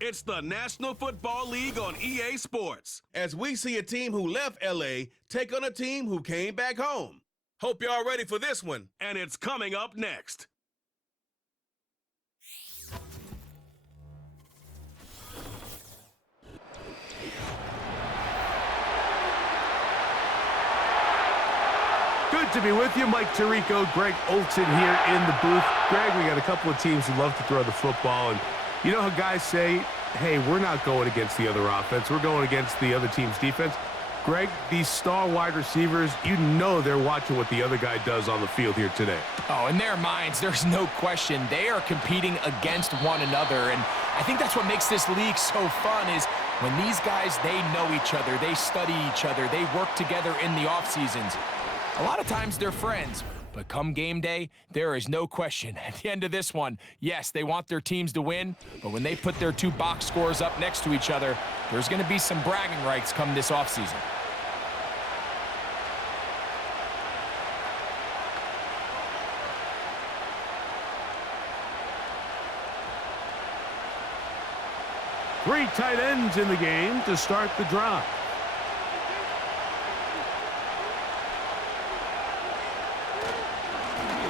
It's the National Football League on EA Sports, as we see a team who left LA take on a team who came back home. Hope y'all ready for this one, and it's coming up next. Good to be with you. Mike Tirico, Greg Olson here in the booth. Greg, we got a couple of teams who love to throw the football, and you know how guys say, hey, we're not going against the other offense. We're going against the other team's defense. Greg, these star wide receivers, you know they're watching what the other guy does on the field here today. Oh, in their minds, there's no question. They are competing against one another, and I think that's what makes this league so fun is when these guys, they know each other, they study each other, they work together in the off seasons. A lot of times they're friends, but come game day, there is no question. At the end of this one, yes, they want their teams to win, but when they put their two box scores up next to each other, there's going to be some bragging rights come this offseason. Three tight ends in the game to start the drive.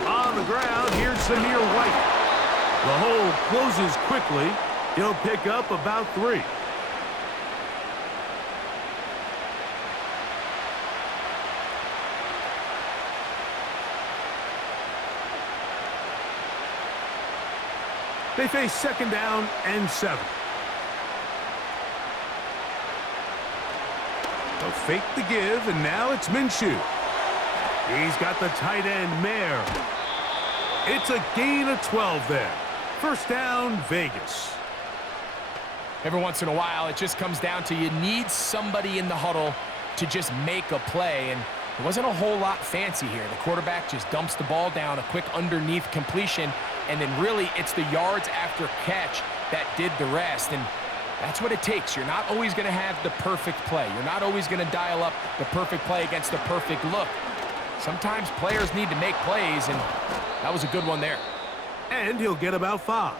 On the ground, here's Samir White. The hole closes quickly. He'll pick up about 3. They face second down and 7. They'll fake the give, and now it's Minshew. He's got the tight end, Mayer. It's a gain of 12 there. First down, Vegas. Every once in a while, it just comes down to you need somebody in the huddle to just make a play, and it wasn't a whole lot fancy here. The quarterback just dumps the ball down, a quick underneath completion, and then really it's the yards after catch that did the rest, and that's what it takes. You're not always going to have the perfect play. You're not always going to dial up the perfect play against the perfect look. Sometimes players need to make plays, and that was a good one there. And he'll get about 5.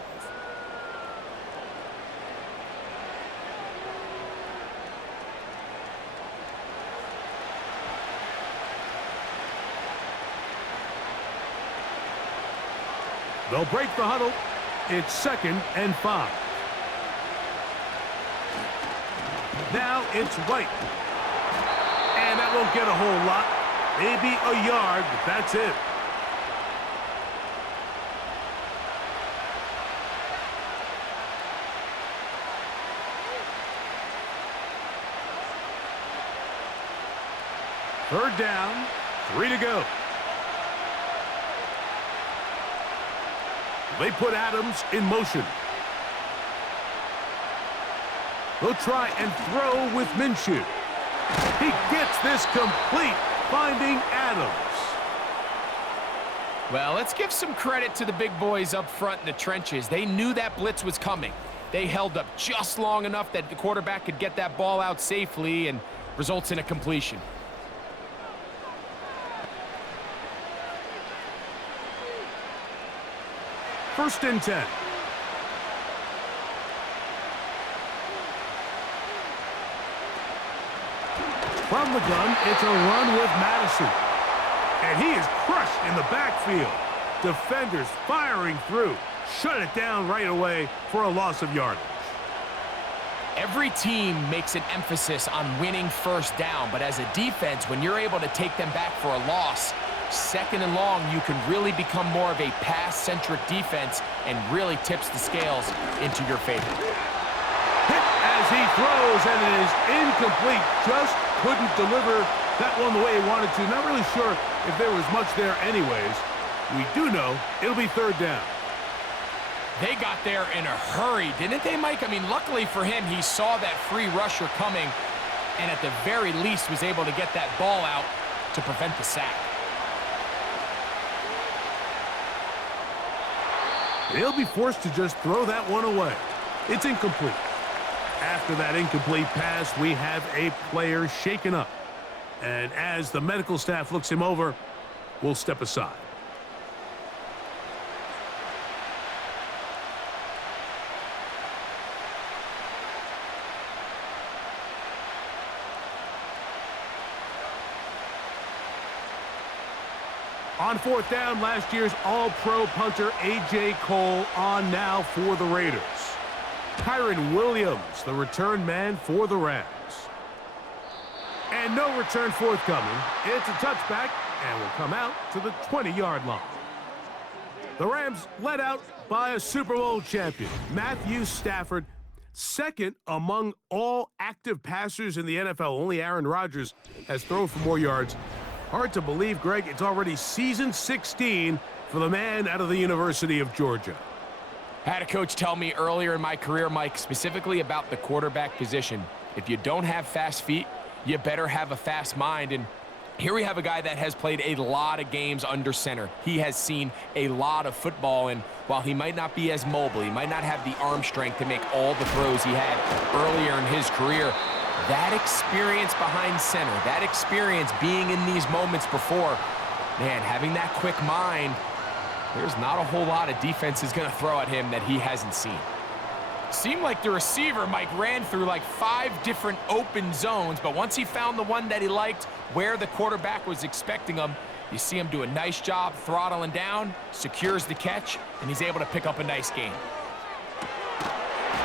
They'll break the huddle. It's second and 5. Now it's White. And that won't get a whole lot. Maybe a yard, but that's it. Third down, 3 to go. They put Adams in motion. They'll try and throw with Minshew. He gets this complete, finding Adams. Well, let's give some credit to the big boys up front in the trenches. They knew that blitz was coming. They held up just long enough that the quarterback could get that ball out safely and results in a completion. First and 10. From the gun, it's a run with Madison. And he is crushed in the backfield. Defenders firing through. Shut it down right away for a loss of yardage. Every team makes an emphasis on winning first down, but as a defense, when you're able to take them back for a loss, second and long, you can really become more of a pass-centric defense and really tips the scales into your favor. Hit as he throws, and it is incomplete. Just couldn't deliver that one the way he wanted to. Not really sure if there was much there anyways. We do know it'll be third down. They got there in a hurry, didn't they, Mike? I mean, luckily for him, he saw that free rusher coming and at the very least was able to get that ball out to prevent the sack. He'll be forced to just throw that one away. It's incomplete. After that incomplete pass, we have a player shaken up. And as the medical staff looks him over, we'll step aside. On fourth down, last year's All-Pro punter A.J. Cole on now for the Raiders. Kyron Williams, the return man for the Rams. And no return forthcoming. It's a touchback and will come out to the 20-yard line. The Rams led out by a Super Bowl champion, Matthew Stafford, second among all active passers in the NFL. Only Aaron Rodgers has thrown for more yards. Hard to believe, Greg, it's already season 16 for the man out of the University of Georgia. I had a coach tell me earlier in my career, Mike, specifically about the quarterback position. If you don't have fast feet, you better have a fast mind. And here we have a guy that has played a lot of games under center. He has seen a lot of football, and while he might not be as mobile, he might not have the arm strength to make all the throws he had earlier in his career, that experience behind center, that experience being in these moments before, man, having that quick mind, there's not a whole lot of defense is going to throw at him that he hasn't seen. Seemed like the receiver, Mike, ran through like 5 different open zones, but once he found the one that he liked, where the quarterback was expecting him, you see him do a nice job throttling down, secures the catch, and he's able to pick up a nice gain.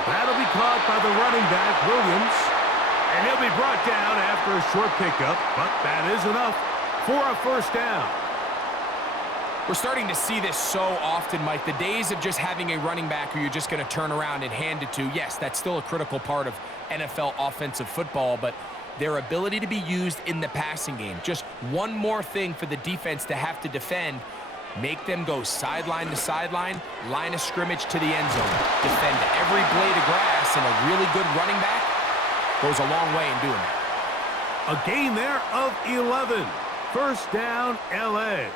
That'll be caught by the running back, Williams. And he'll be brought down after a short pickup, but that is enough for a first down. We're starting to see this so often, Mike. The days of just having a running back who you're just going to turn around and hand it to, yes, that's still a critical part of NFL offensive football, but their ability to be used in the passing game, just one more thing for the defense to have to defend, make them go sideline to sideline, line of scrimmage to the end zone, defend every blade of grass, and a really good running back goes a long way in doing that. A gain there of 11. First down, L.A.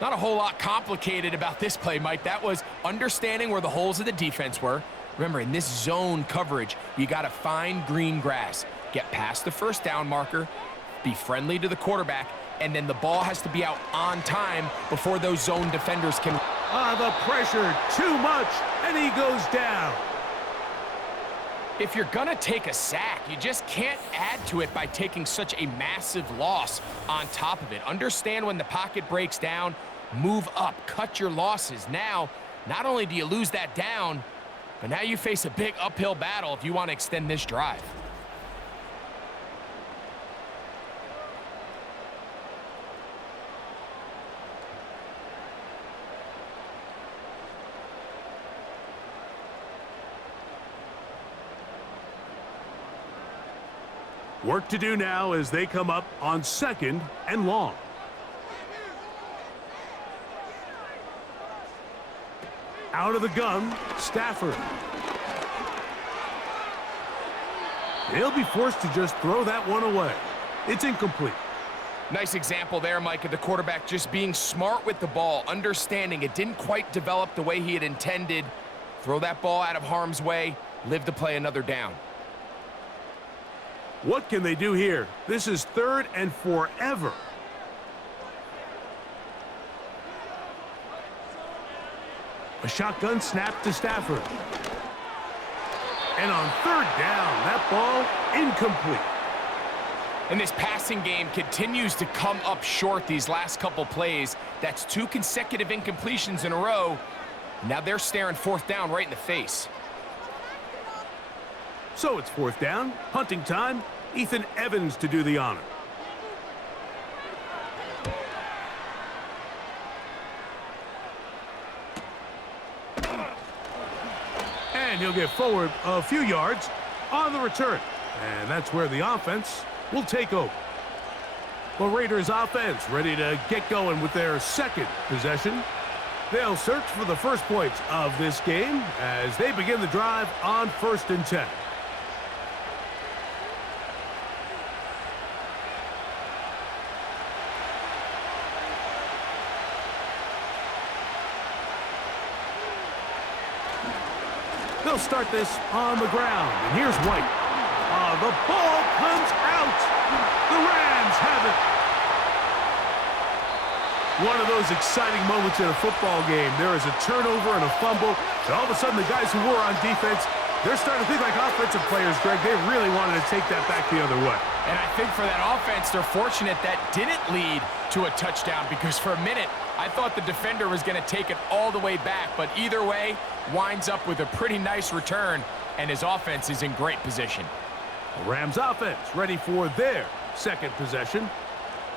Not a whole lot complicated about this play, Mike. That was understanding where the holes of the defense were. Remember, in this zone coverage, you got to find green grass, get past the first down marker, be friendly to the quarterback, and then the ball has to be out on time before those zone defenders can... The pressure, too much, and he goes down. If you're going to take a sack, you just can't add to it by taking such a massive loss on top of it. Understand when the pocket breaks down, move up, cut your losses. Now, not only do you lose that down, but now you face a big uphill battle if you want to extend this drive. Work to do now as they come up on 2nd and long. Out of the gun, Stafford. He'll be forced to just throw that one away. It's incomplete. Nice example there, Mike, of the quarterback just being smart with the ball, understanding it didn't quite develop the way he had intended. Throw that ball out of harm's way, live to play another down. What can they do here? This is 3rd and forever. A shotgun snap to Stafford. And on 3rd down, that ball incomplete. And this passing game continues to come up short these last couple plays. That's 2 consecutive incompletions in a row. Now they're staring 4th down right in the face. So it's 4th down, punting time. Ethan Evans to do the honor. And he'll get forward a few yards on the return. And that's where the offense will take over. The Raiders offense ready to get going with their 2nd possession. They'll search for the first points of this game as they begin the drive on 1st and 10. They'll start this on the ground, and here's White. The ball comes out. The Rams have it. One of those exciting moments in a football game. There is a turnover and a fumble, and all of a sudden the guys who were on defense, they're starting to think like offensive players, Greg. They really wanted to take that back the other way. And I think for that offense, they're fortunate that didn't lead to a touchdown, because for a minute, I thought the defender was going to take it all the way back. But either way, winds up with a pretty nice return, and his offense is in great position. The Rams offense ready for their second possession.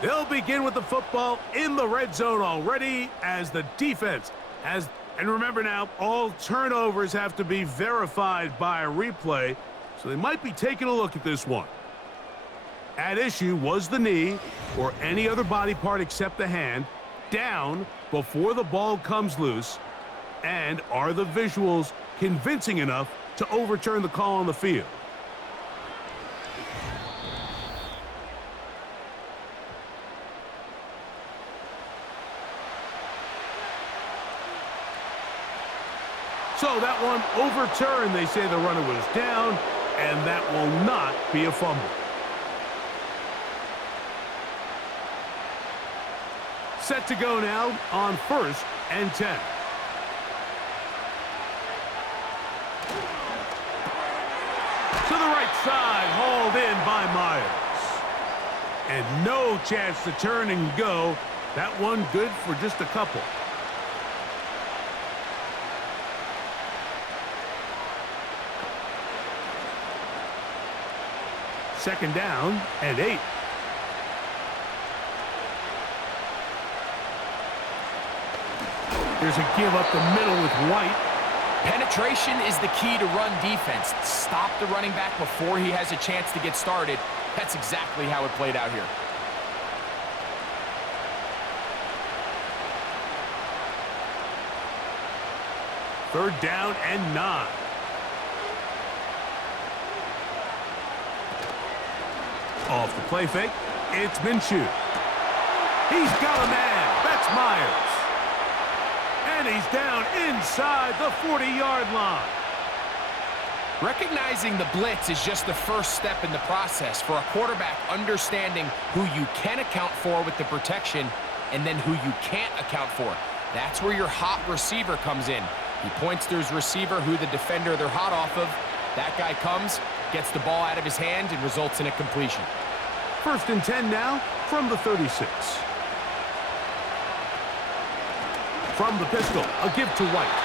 They'll begin with the football in the red zone already as the defense has... And remember now, all turnovers have to be verified by a replay, so they might be taking a look at this one. At issue was the knee, or any other body part except the hand, down before the ball comes loose. And are the visuals convincing enough to overturn the call on the field? So that one overturned. They say the runner was down, and that will not be a fumble. Set to go now on 1st and 10. To the right side, hauled in by Myers. And no chance to turn and go. That one good for just a couple. Second down and 8. There's a give up the middle with White. Penetration is the key to run defense. Stop the running back before he has a chance to get started. That's exactly how it played out here. Third down and 9. Off the play fake, it's Minshew. He's got a man. That's Myers. And he's down inside the 40-yard line. Recognizing the blitz is just the first step in the process for a quarterback, understanding who you can account for with the protection and then who you can't account for. That's where your hot receiver comes in. He points to his receiver, who the defender they're hot off of. That guy comes, gets the ball out of his hand, and results in a completion. 1st and 10 now from the 36. From the pistol, a give to White.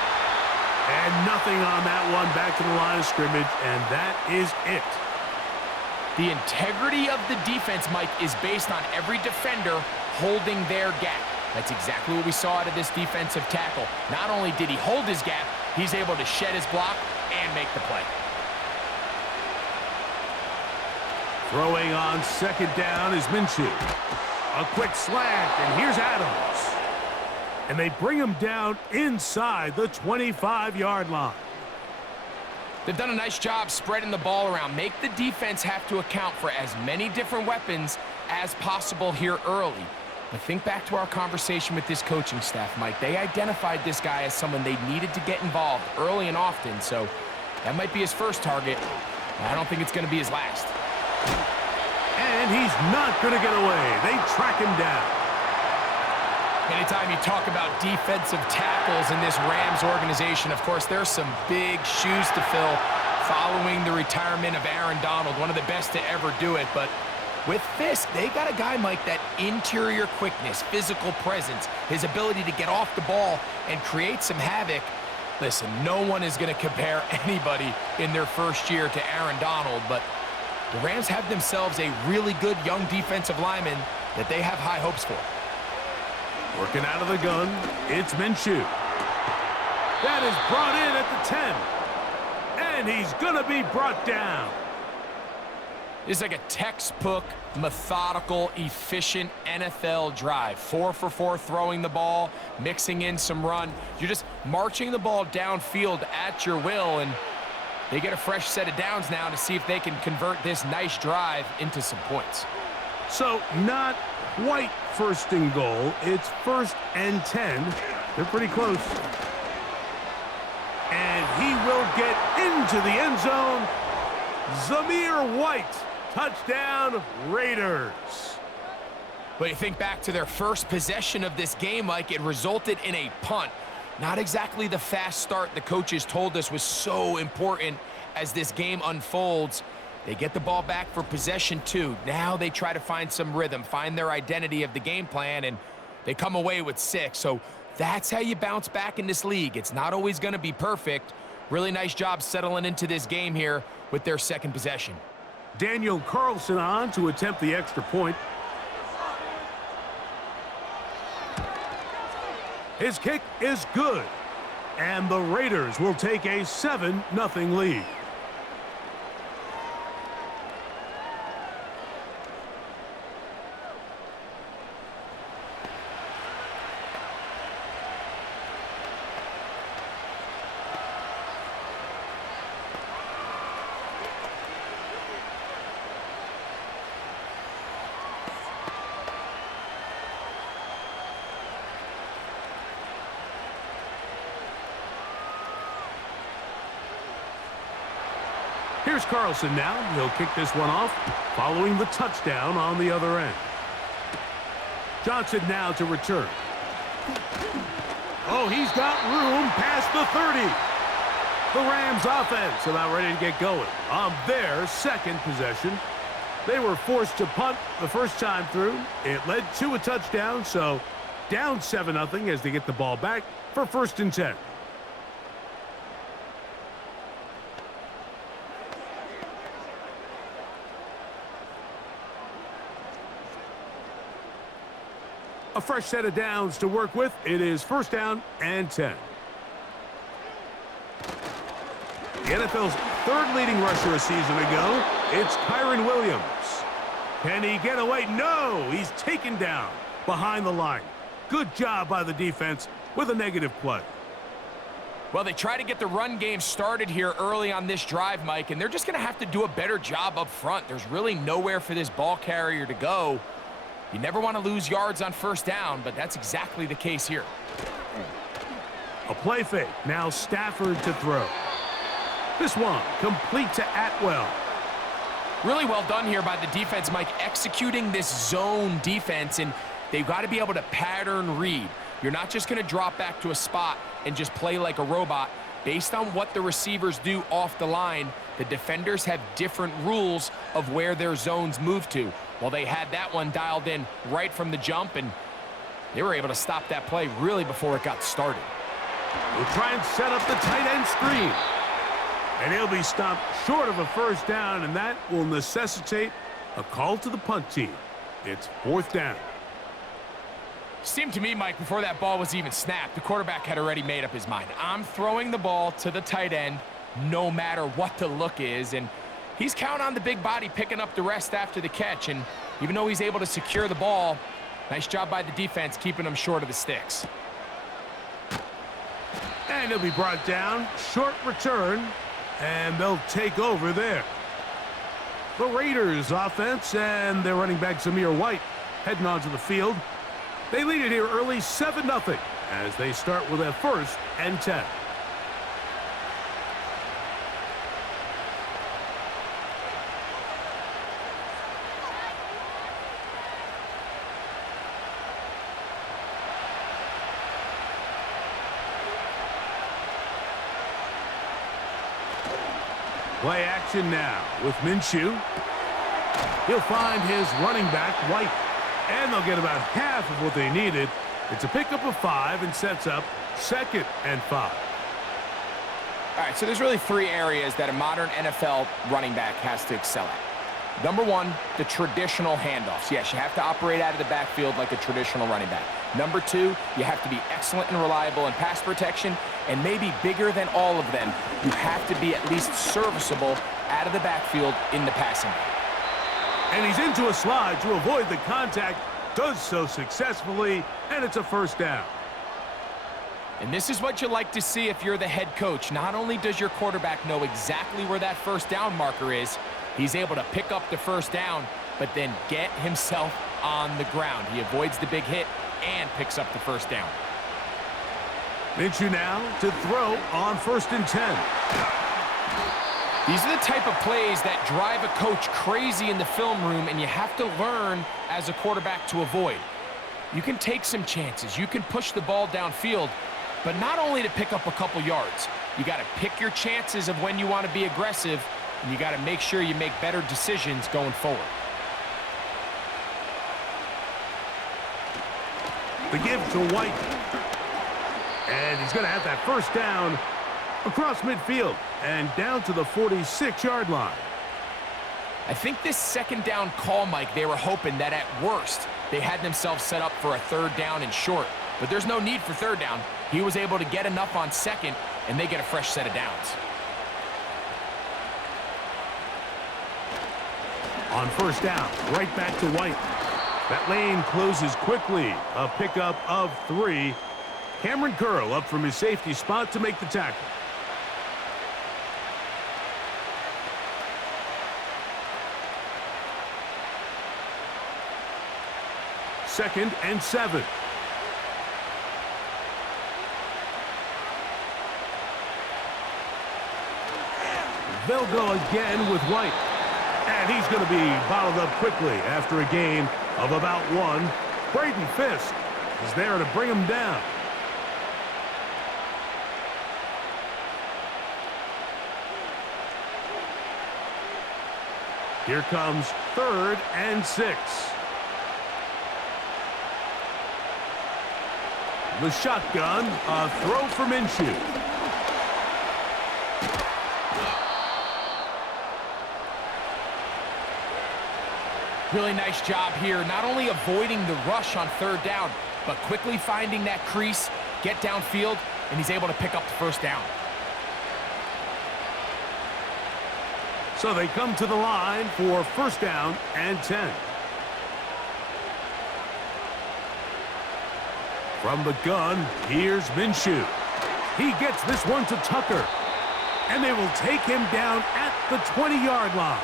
And nothing on that one, back to the line of scrimmage, and that is it. The integrity of the defense, Mike, is based on every defender holding their gap. That's exactly what we saw out of this defensive tackle. Not only did he hold his gap, he's able to shed his block and make the play. Throwing on 2nd down is Minshew. A quick slant, and here's Adams. And they bring him down inside the 25-yard line. They've done a nice job spreading the ball around. Make the defense have to account for as many different weapons as possible here early. But think back to our conversation with this coaching staff, Mike. They identified this guy as someone they needed to get involved early and often, so that might be his first target. I don't think it's going to be his last. And he's not going to get away. They track him down. Anytime you talk about defensive tackles in this Rams organization, of course, there's some big shoes to fill following the retirement of Aaron Donald, one of the best to ever do it. But with this, they got a guy, Mike, that interior quickness, physical presence, his ability to get off the ball and create some havoc. Listen, no one is going to compare anybody in their first year to Aaron Donald, but the Rams have themselves a really good young defensive lineman that they have high hopes for. Working out of the gun, it's Minshew. That is brought in at the 10. And he's going to be brought down. It's like a textbook, methodical, efficient NFL drive. 4 for 4 throwing the ball, mixing in some run. You're just marching the ball downfield at your will, and they get a fresh set of downs now to see if they can convert this nice drive into some points. So not quite 1st and goal. It's 1st and 10. They're pretty close. And he will get into the end zone. Zamir White. Touchdown, Raiders. But you think back to their first possession of this game, Mike, it resulted in a punt. Not exactly the fast start the coaches told us was so important as this game unfolds. They get the ball back for possession 2. Now they try to find some rhythm, find their identity of the game plan, and they come away with 6. So that's how you bounce back in this league. It's not always going to be perfect. Really nice job settling into this game here with their second possession. Daniel Carlson on to attempt the extra point. His kick is good. And the Raiders will take a 7-0 lead. Here's Carlson now. He'll kick this one off, following the touchdown on the other end. Johnson now to return. Oh, he's got room past the 30. The Rams offense about ready to get going on their second possession. They were forced to punt the first time through. It led to a touchdown, so down 7-0 as they get the ball back for 1st and 10. A fresh set of downs to work with. It is 1st down and 10. The NFL's 3rd leading rusher a season ago. It's Kyron Williams. Can he get away? No! He's taken down behind the line. Good job by the defense with a negative play. Well, they try to get the run game started here early on this drive, Mike, and they're just going to have to do a better job up front. There's really nowhere for this ball carrier to go. You never want to lose yards on 1st down, but that's exactly the case here. A play fake. Now Stafford to throw. This one complete to Atwell. Really well done here by the defense, Mike, executing this zone defense, and they've got to be able to pattern read. You're not just going to drop back to a spot and just play like a robot. Based on what the receivers do off the line, the defenders have different rules of where their zones move to. Well, they had that one dialed in right from the jump, and they were able to stop that play really before it got started. We'll try and set up the tight end screen. And he'll be stopped short of a 1st down, and that will necessitate a call to the punt team. It's 4th down. Seemed to me, Mike, before that ball was even snapped, the quarterback had already made up his mind. I'm throwing the ball to the tight end no matter what the look is, and he's counting on the big body picking up the rest after the catch, and even though he's able to secure the ball, nice job by the defense keeping him short of the sticks. And he'll be brought down. Short return, and they'll take over there. The Raiders offense and their running back Zamir White heading onto the field. They lead it here early 7-0 as they start with a 1st and 10. Play action now with Minshew. He'll find his running back, White. And they'll get about half of what they needed. It's a pickup of 5 and sets up 2nd and 5. All right, so there's really 3 areas that a modern NFL running back has to excel at. Number 1, the traditional handoffs. Yes, you have to operate out of the backfield like a traditional running back. Number 2, you have to be excellent and reliable in pass protection, and maybe bigger than all of them, you have to be at least serviceable out of the backfield in the passing game. And he's into a slide to avoid the contact, does so successfully, and it's a 1st down. And this is what you like to see if you're the head coach. Not only does your quarterback know exactly where that 1st down marker is, he's able to pick up the 1st down, but then get himself on the ground. He avoids the big hit and picks up the 1st down. Minshew now to throw on 1st and 10. These are the type of plays that drive a coach crazy in the film room, and you have to learn as a quarterback to avoid. You can take some chances. You can push the ball downfield, but not only to pick up a couple yards. You got to pick your chances of when you want to be aggressive and you got to make sure you make better decisions going forward. The give to White. And he's going to have that first down across midfield and down to the 46-yard line. I think this second down call, Mike, they were hoping that at worst they had themselves set up for a third down and short. But there's no need for third down. He was able to get enough on second, and they get a fresh set of downs. On first down, right back to White. That lane closes quickly. A pickup of 3. Cameron Curl up from his safety spot to make the tackle. Second and 7. They'll go again with White. And he's going to be bottled up quickly after a gain of about 1. Braden Fisk is there to bring him down. Here comes 3rd and 6. The shotgun, a throw for Minshew. Really nice job here, not only avoiding the rush on third down, but quickly finding that crease, get downfield, and he's able to pick up the first down. So they come to the line for first down and 10. From the gun, here's Minshew. He gets this one to Tucker, and they will take him down at the 20-yard line.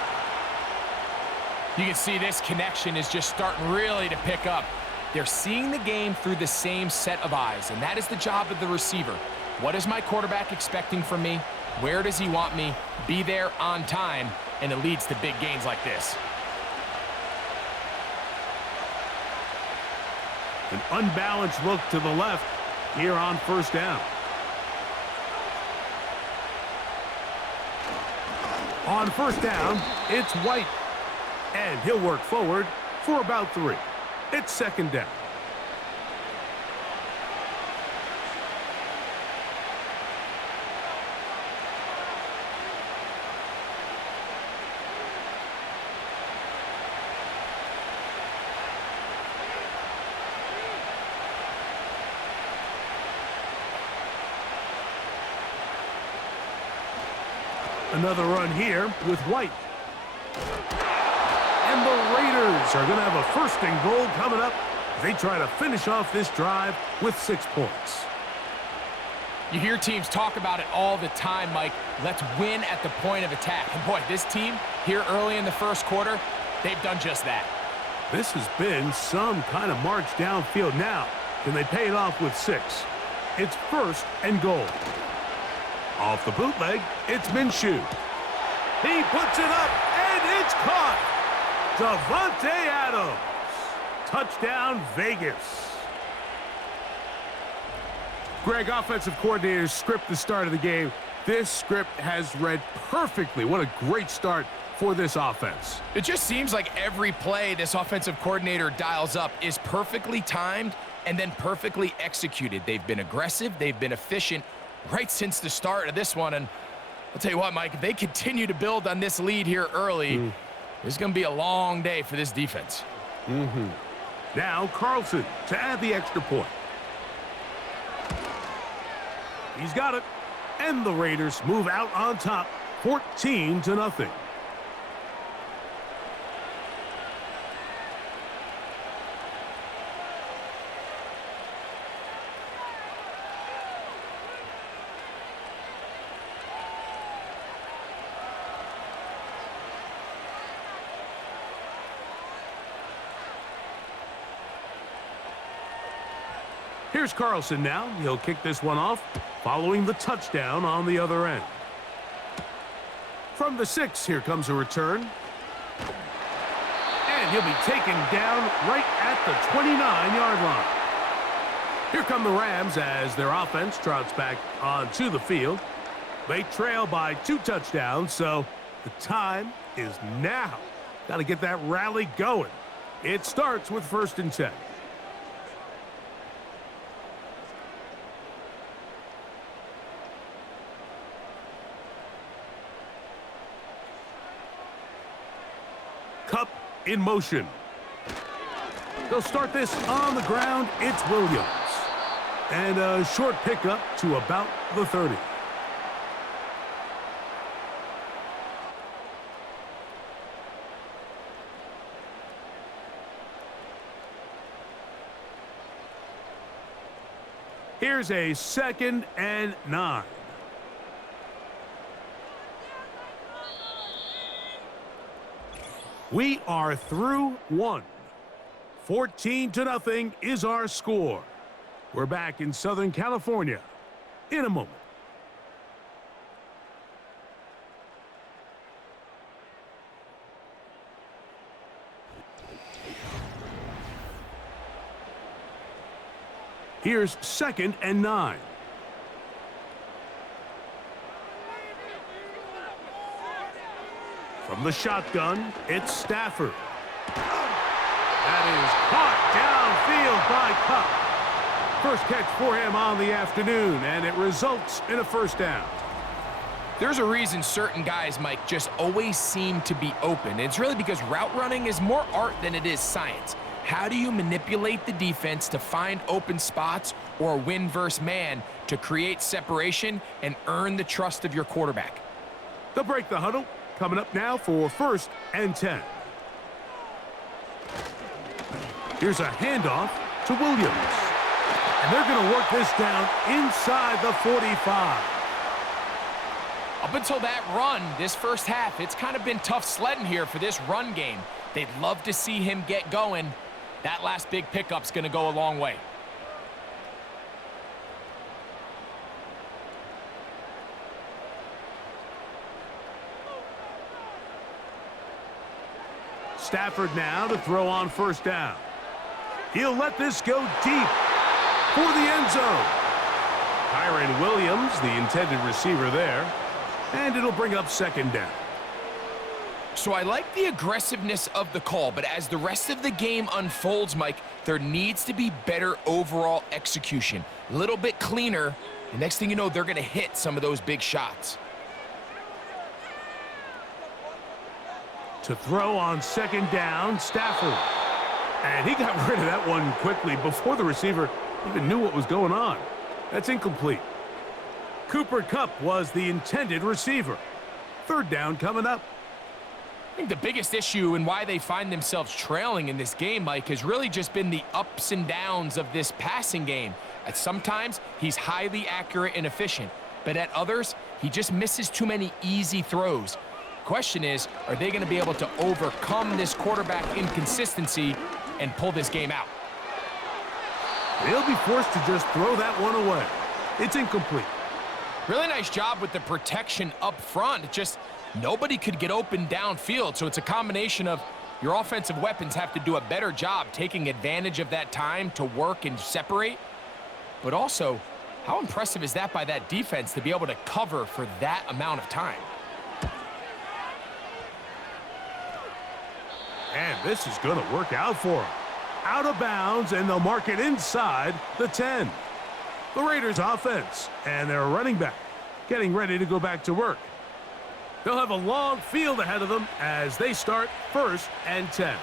You can see this connection is just starting really to pick up. They're seeing the game through the same set of eyes, and that is the job of the receiver. What is my quarterback expecting from me? Where does he want me? Be there on time, and it leads to big gains like this. An unbalanced look to the left here on first down. On first down, it's White. And he'll work forward for about 3. It's second down. Another run here with White. And the Raiders are going to have a first and goal coming up. They try to finish off this drive with 6 points. You hear teams talk about it all the time, Mike. Let's win at the point of attack. And boy, this team here early in the first quarter, they've done just that. This has been some kind of march downfield. Now, can they pay it off with 6? It's first and goal. Off the bootleg, it's Minshew. He puts it up, and it's caught. Davante Adams. Touchdown, Vegas. Greg, offensive coordinators script the start of the game. This script has read perfectly. What a great start for this offense. It just seems like every play this offensive coordinator dials up is perfectly timed and then perfectly executed. They've been aggressive. They've been efficient right since the start of this one. And I'll tell you what, Mike, if they continue to build on this lead here early, it's going to be a long day for this defense. Now Carlson to add the extra point. He's got it. And the Raiders move out on top, 14-0. Here's Carlson now. He'll kick this one off, following the touchdown on the other end. From the 6, here comes a return. And he'll be taken down right at the 29-yard line. Here come the Rams as their offense trots back onto the field. They trail by 2 touchdowns, so The time is now. Got to get that rally going. It starts with 1st and 10. Cup in motion. They'll start this on the ground. It's Williams. And a short pickup to about the 30. Here's a 2nd and 9. We are through 1. 14-0 is our score. We're back in Southern California in a moment. Here's 2nd and 9. From the shotgun, it's Stafford. That is caught downfield by Cup. First catch for him on the afternoon, and it results in a 1st down. There's a reason certain guys, Mike, just always seem to be open. It's really because route running is more art than it is science. How do you manipulate the defense to find open spots or win versus man to create separation and earn the trust of your quarterback? They'll break the huddle. Coming up now for 1st and 10. Here's a handoff to Williams. And they're going to work this down inside the 45. Up until that run, this first half, it's kind of been tough sledding here for this run game. They'd love to see him get going. That last big pickup's going to go a long way. Stafford now to throw on 1st down. He'll let this go deep for the end zone. Kyren Williams, the intended receiver there. And it'll bring up 2nd down. So I like the aggressiveness of the call, but as the rest of the game unfolds, Mike, there needs to be better overall execution. A little bit cleaner. The next thing you know, they're going to hit some of those big shots. To throw on 2nd down, Stafford. And he got rid of that one quickly before the receiver even knew what was going on. That's incomplete. Cooper Kupp was the intended receiver. 3rd down coming up. I think the biggest issue and why they find themselves trailing in this game, Mike, has really just been the ups and downs of this passing game. At sometimes, he's highly accurate and efficient, but at others, he just misses too many easy throws. Question is, are they going to be able to overcome this quarterback inconsistency and pull this game out? They'll be forced to just throw that one away. It's incomplete. Really nice job with the protection up front. Just nobody could get open downfield, so it's a combination of your offensive weapons have to do a better job taking advantage of that time to work and separate. But also, how impressive is that by that defense to be able to cover for that amount of time? And this is going to work out for him. Out of bounds, and they'll mark it inside the 10. The Raiders offense and their running back getting ready to go back to work. They'll have a long field ahead of them as they start 1st and 10.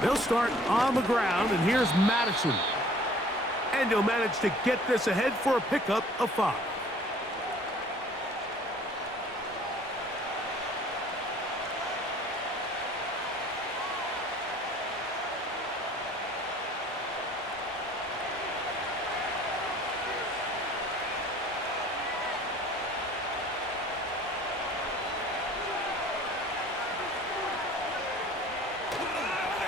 They'll start on the ground, and here's Madison. And he'll manage to get this ahead for a pickup of 5.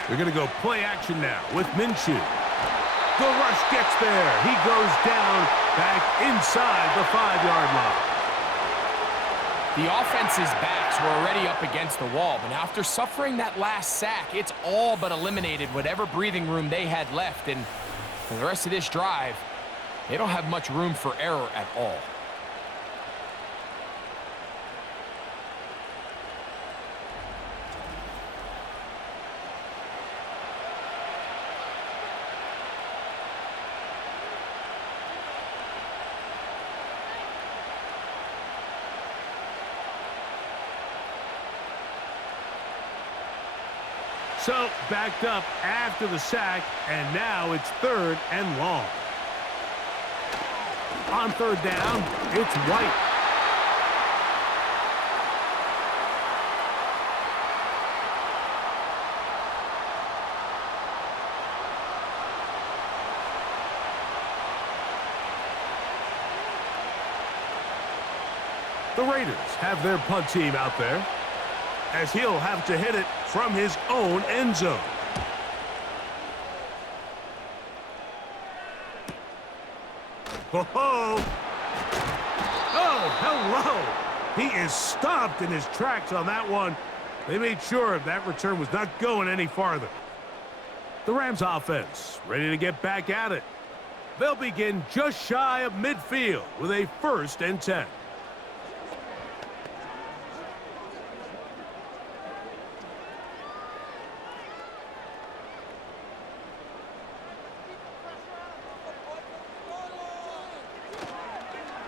They're going to go play action now with Minshew. The rush gets there. He goes down back inside the 5-yard line. The offense's backs were already up against the wall, but after suffering that last sack, it's all but eliminated whatever breathing room they had left, and for the rest of this drive, they don't have much room for error at all. So, backed up after the sack, and now it's 3rd and long. On 3rd down, it's White. The Raiders have their punt team out there, as he'll have to hit it from his own end zone. Oh, hello. He is stopped in his tracks on that one. They made sure that return was not going any farther. The Rams offense ready to get back at it. They'll begin just shy of midfield with a 1st and 10.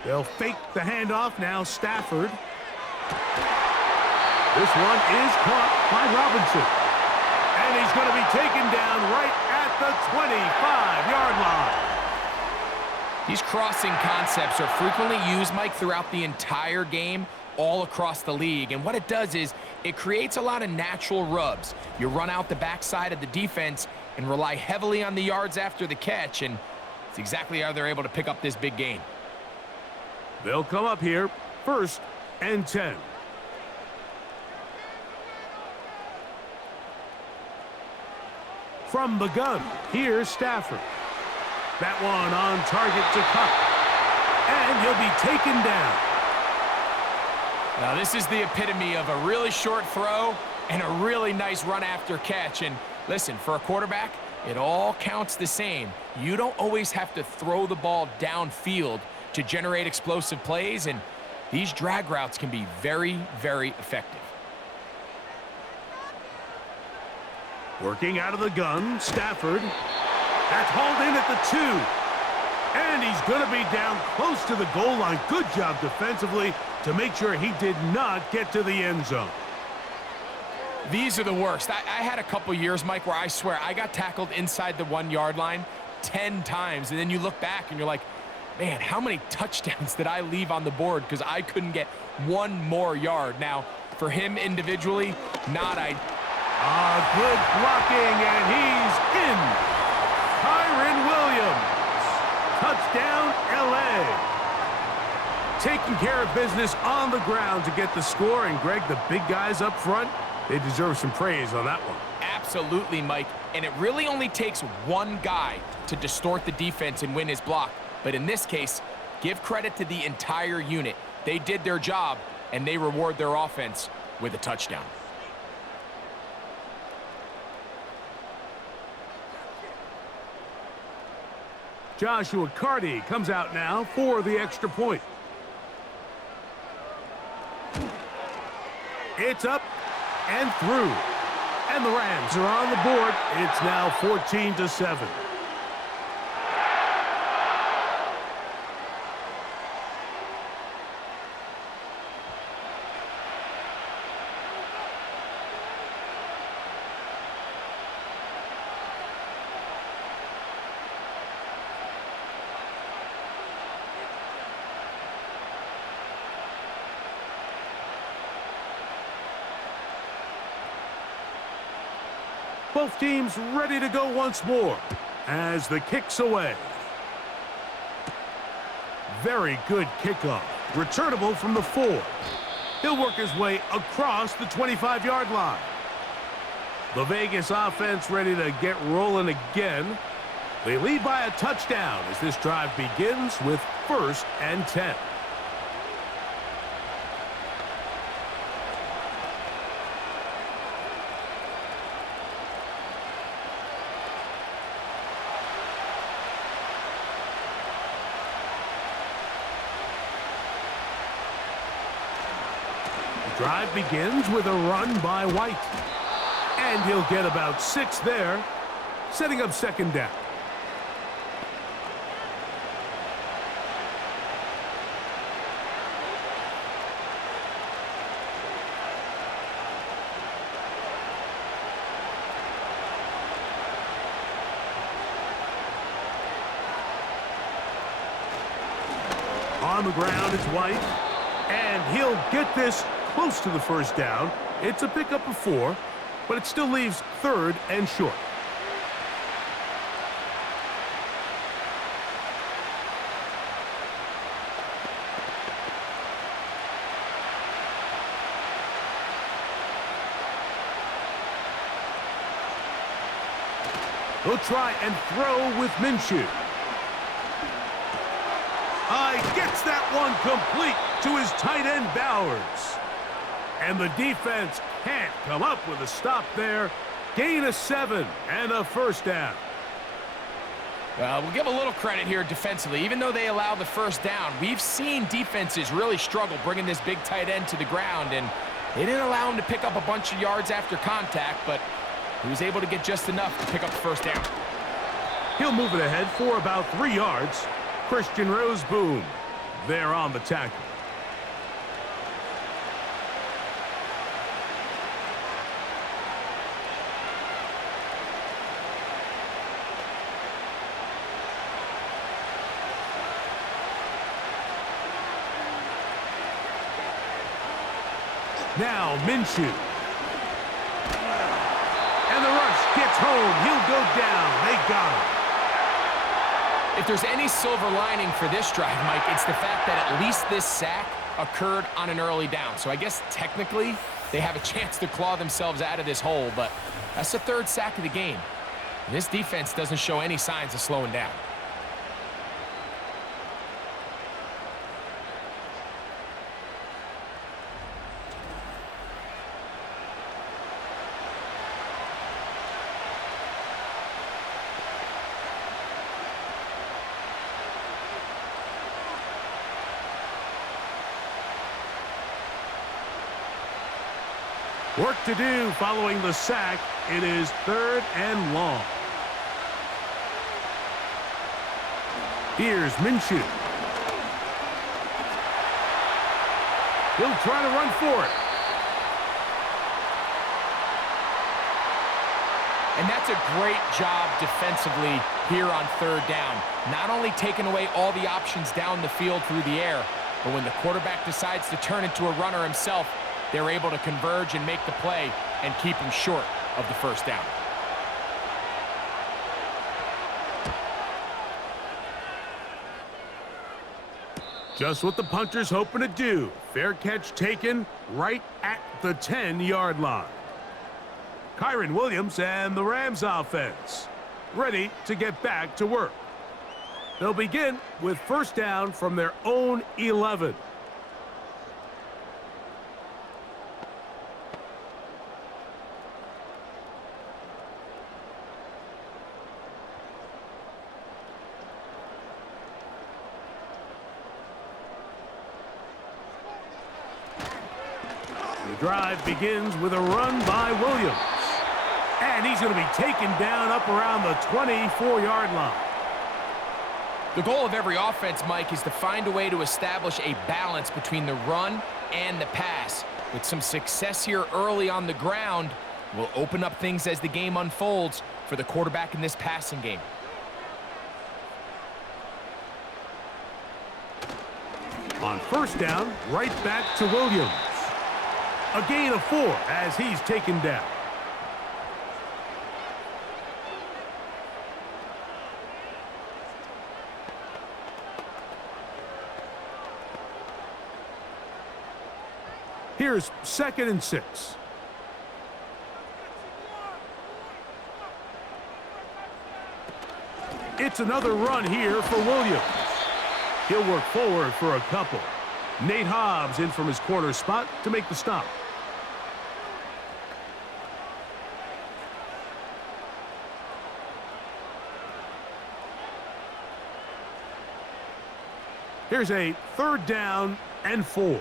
They'll fake the handoff now. Stafford. This one is caught by Robinson. And he's going to be taken down right at the 25-yard line. These crossing concepts are frequently used, Mike, throughout the entire game, all across the league. And what it does is it creates a lot of natural rubs. You run out the backside of the defense and rely heavily on the yards after the catch. And it's exactly how they're able to pick up this big gain. They'll come up here, 1st and 10. From the gun, here's Stafford. That one on target to Cup. And he'll be taken down. Now, this is the epitome of a really short throw and a really nice run after catch. And listen, for a quarterback, it all counts the same. You don't always have to throw the ball downfield to generate explosive plays, and these drag routes can be very, very effective. Working out of the gun, Stafford. That's hauled in at the 2. And he's going to be down close to the goal line. Good job defensively to make sure he did not get to the end zone. These are the worst. I had a couple years, Mike, where I swear I got tackled inside the 1-yard line 10 times, and then you look back and you're like, man, how many touchdowns did I leave on the board because I couldn't get one more yard? Now, for him individually, not ideal. Good blocking, and he's in. Kyren Williams. Touchdown, L.A. Taking care of business on the ground to get the score. And, Greg, the big guys up front, they deserve some praise on that one. Absolutely, Mike. And it really only takes one guy to distort the defense and win his block. But in this case, give credit to the entire unit. They did their job, and they reward their offense with a touchdown. Joshua Carty comes out now for the extra point. It's up and through. And the Rams are on the board. It's now 14-7. Both teams ready to go once more as the kick's away. Very good kickoff. Returnable from the 4. He'll work his way across the 25-yard line. The Vegas offense ready to get rolling again. They lead by a touchdown as this drive begins with 1st and 10. Drive begins with a run by White. And he'll get about 6 there, setting up second down. On the ground, it's White. And he'll get this close to the first down. It's a pickup of 4, but it still leaves 3rd and short. He'll try and throw with Minshew. Gets that one complete to his tight end, Bowers. And the defense can't come up with a stop there. Gain of 7 and a first down. Well, we'll give a little credit here defensively. Even though they allow the first down, we've seen defenses really struggle bringing this big tight end to the ground, and they didn't allow him to pick up a bunch of yards after contact, but he was able to get just enough to pick up the first down. He'll move it ahead for about 3 yards. Christian Roseboom there on the tackle. Now Minshew. And the rush gets home. He'll go down. They got him. If there's any silver lining for this drive, Mike, it's the fact that at least this sack occurred on an early down. So I guess technically they have a chance to claw themselves out of this hole, but that's the 3rd sack of the game. And this defense doesn't show any signs of slowing down. Work to do following the sack. It is 3rd and long. Here's Minshew. He'll try to run for it. And that's a great job defensively here on 3rd down. Not only taking away all the options down the field through the air, but when the quarterback decides to turn into a runner himself, they're able to converge and make the play and keep him short of the first down. Just what the punter's hoping to do. Fair catch taken right at the 10-yard line. Kyron Williams and the Rams offense ready to get back to work. They'll begin with first down from their own 11. The drive begins with a run by Williams. And he's going to be taken down up around the 24-yard line. The goal of every offense, Mike, is to find a way to establish a balance between the run and the pass. With some success here early on the ground, will open up things as the game unfolds for the quarterback in this passing game. On first down, right back to Williams. A gain of 4 as he's taken down. Here's 2nd and 6. It's another run here for Williams. He'll work forward for a couple. Nate Hobbs in from his corner spot to make the stop. Here's a 3rd down and 4.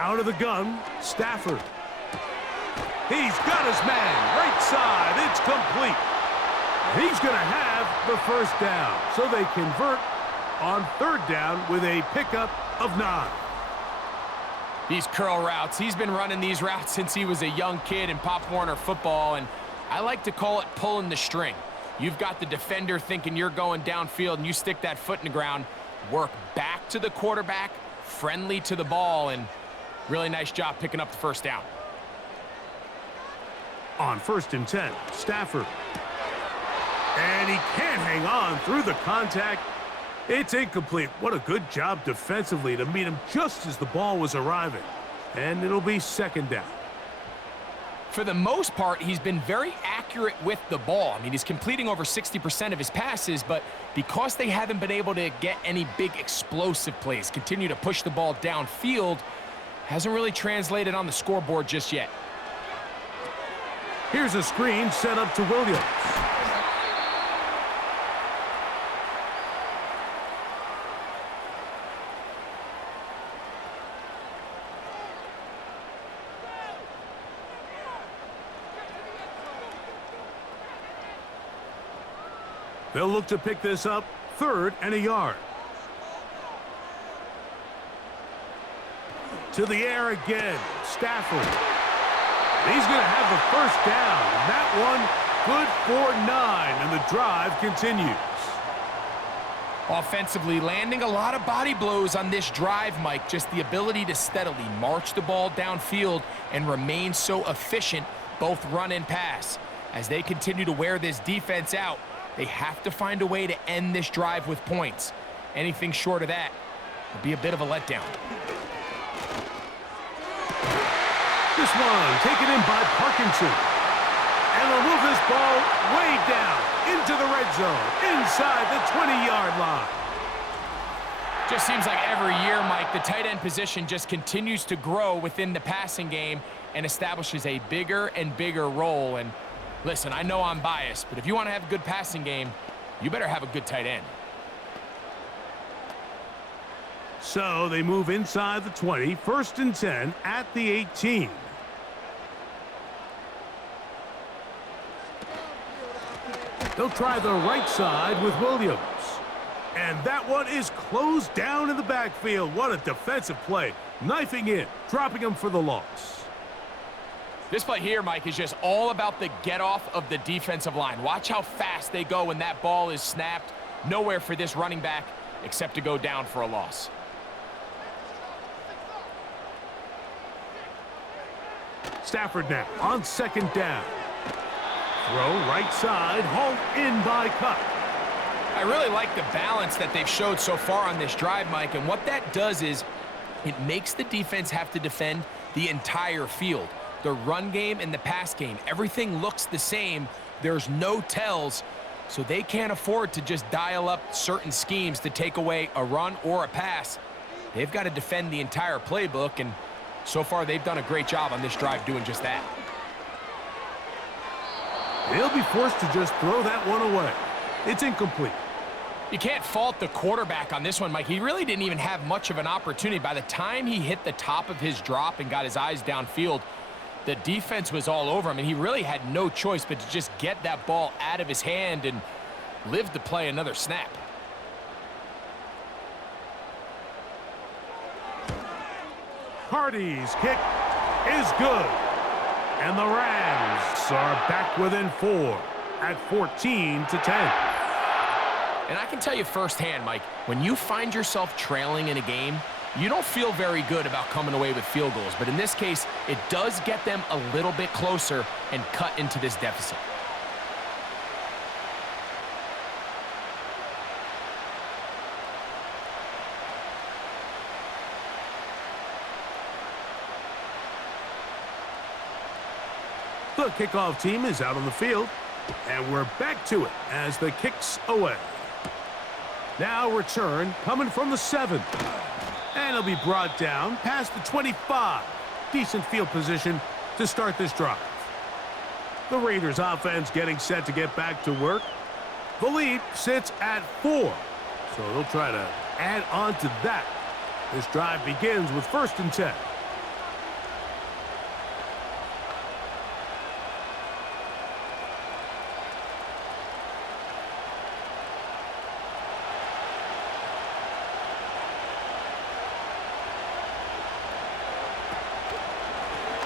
Out of the gun, Stafford. He's got his man, right side, it's complete. He's going to have the first down, so they convert on third down with a pickup of 9. These curl routes, he's been running these routes since he was a young kid in Pop Warner football, and I like to call it pulling the string. You've got the defender thinking you're going downfield, and you stick that foot in the ground, work back to the quarterback, friendly to the ball, and really nice job picking up the first down. On 1st and 10, Stafford. And he can't hang on through the contact. It's incomplete. What a good job defensively to meet him just as the ball was arriving. And it'll be 2nd down. For the most part, he's been very accurate with the ball. I mean, he's completing over 60% of his passes, but because they haven't been able to get any big explosive plays, continue to push the ball downfield, hasn't really translated on the scoreboard just yet. Here's a screen set up to Williams. They'll look to pick this up, 3rd and a yard. To the air again, Stafford. He's going to have the first down, and that one good for 9, and the drive continues. Offensively, landing a lot of body blows on this drive, Mike. Just the ability to steadily march the ball downfield and remain so efficient, both run and pass. As they continue to wear this defense out, they have to find a way to end this drive with points. Anything short of that would be a bit of a letdown. This one taken in by Parkinson. And they'll move this ball way down into the red zone, inside the 20-yard line. Just seems like every year, Mike, the tight end position just continues to grow within the passing game and establishes a bigger and bigger role. And listen, I know I'm biased, but if you want to have a good passing game, you better have a good tight end. So they move inside the 20, 1st and 10 at the 18. They'll try the right side with Williams. And that one is closed down in the backfield. What a defensive play. Knifing in, dropping him for the loss. This play here, Mike, is just all about the get-off of the defensive line. Watch how fast they go when that ball is snapped. Nowhere for this running back except to go down for a loss. Stafford now on 2nd down. Throw right side, hauled in by Cup. I really like the balance that they've showed so far on this drive, Mike, and what that does is it makes the defense have to defend the entire field. The run game and the pass game, everything looks the same. There's no tells, so they can't afford to just dial up certain schemes to take away a run or a pass. They've got to defend the entire playbook, and so far they've done a great job on this drive doing just that. They'll be forced to just throw that one away. It's incomplete. You can't fault the quarterback on this one, Mike. He really didn't even have much of an opportunity. By the time he hit the top of his drop and got his eyes downfield, the defense was all over him, and he really had no choice but to just get that ball out of his hand and live to play another snap. Hardy's kick is good. And the Rams are back within 4 at 14-10. And I can tell you firsthand, Mike, when you find yourself trailing in a game, you don't feel very good about coming away with field goals. But in this case, it does get them a little bit closer and cut into this deficit. The kickoff team is out on the field, and we're back to it as the kick's away. Now return coming from the 7. And it'll be brought down past the 25. Decent field position to start this drive. The Raiders offense getting set to get back to work. The lead sits at 4, so they'll try to add on to that. This drive begins with 1st and 10.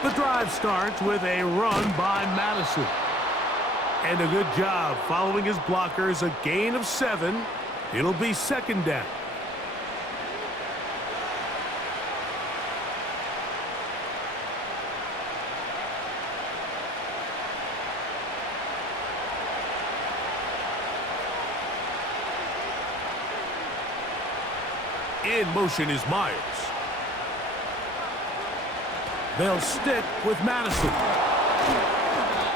The drive starts with a run by Madison. And a good job following his blockers, a gain of 7. It'll be second down. In motion is Myers. They'll stick with Madison.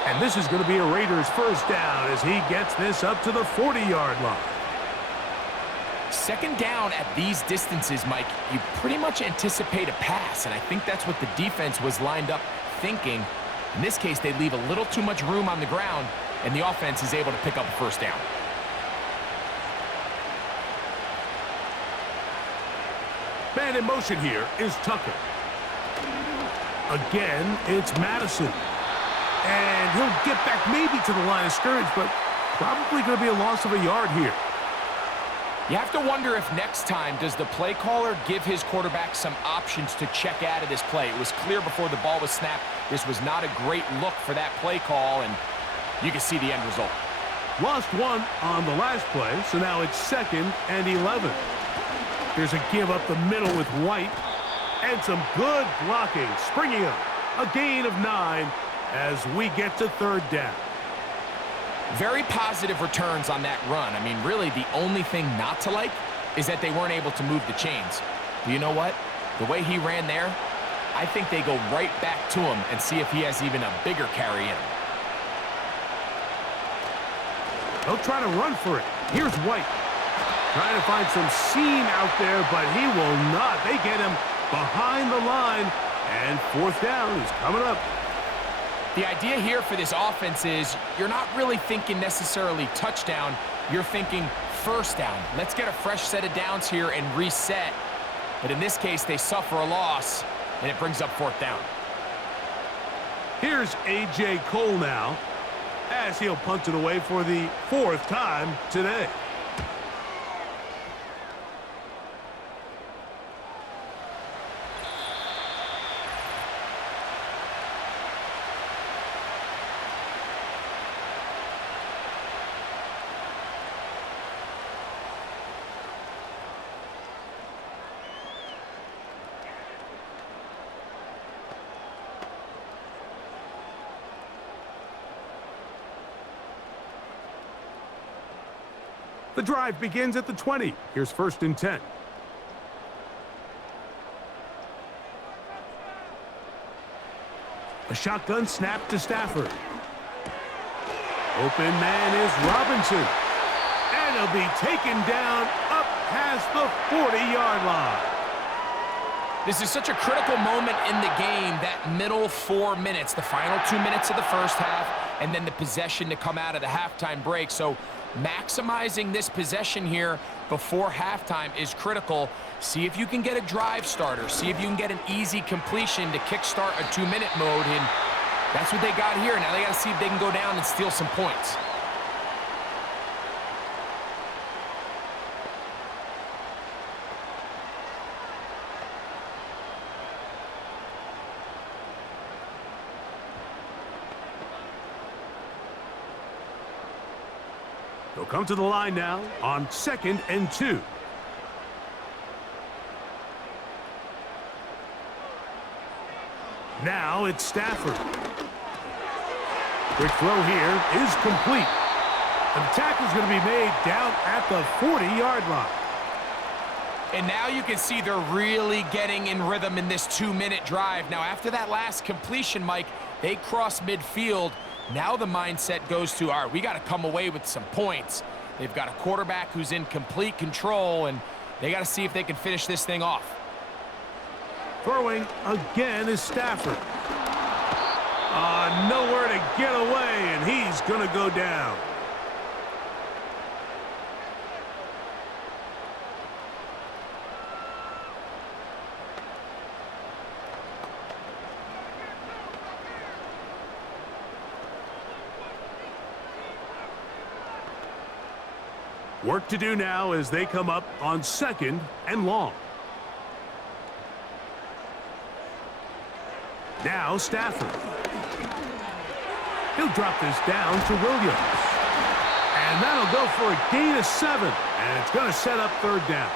And this is going to be a Raiders first down as he gets this up to the 40-yard line. Second down at these distances, Mike, you pretty much anticipate a pass, and I think that's what the defense was lined up thinking. In this case, they leave a little too much room on the ground, and the offense is able to pick up a first down. Man in motion here is Tucker. Again, it's Madison. And he'll get back maybe to the line of scrimmage, but probably going to be a loss of a yard here. You have to wonder if next time does the play caller give his quarterback some options to check out of this play. It was clear before the ball was snapped this was not a great look for that play call, and you can see the end result. Lost one on the last play, so now it's 2nd and 11. Here's a give up the middle with White, and some good blocking, springing up. A gain of 9 as we get to third down. Very positive returns on that run. I mean, really, the only thing not to like is that they weren't able to move the chains. But you know what? The way he ran there, I think they go right back to him and see if he has even a bigger carry in him. They'll try to run for it. Here's White. Trying to find some seam out there, but he will not. They get him behind the line, and fourth down is coming up. The idea here for this offense is you're not really thinking necessarily touchdown. You're thinking first down. Let's get a fresh set of downs here and reset. But in this case, they suffer a loss, and it brings up fourth down. Here's A.J. Cole now, as he'll punt it away for the 4th time today. The drive begins at the 20. Here's 1st and 10. A shotgun snap to Stafford. Open man is Robinson. And he'll be taken down up past the 40-yard line. This is such a critical moment in the game, that middle 4 minutes, the final 2 minutes of the first half, and then the possession to come out of the halftime break. So maximizing this possession here before halftime is critical. See if you can get a drive starter. See if you can get an easy completion to kickstart a 2-minute mode, and that's what they got here. Now they got to see if they can go down and steal some points. They'll come to the line now on 2nd and 2. Now it's Stafford. Quick throw here is complete. And the tackle's going to be made down at the 40-yard line. And now you can see they're really getting in rhythm in this 2-minute drive. Now, after that last completion, Mike, they cross midfield. Now the mindset goes to, all right, we got to come away with some points. They've got a quarterback who's in complete control, and they got to see if they can finish this thing off. Throwing again is Stafford. Nowhere to get away, and he's going to go down. Work to do now as they come up on 2nd and long. Now Stafford. He'll drop this down to Williams. And that'll go for a gain of 7. And it's going to set up third down.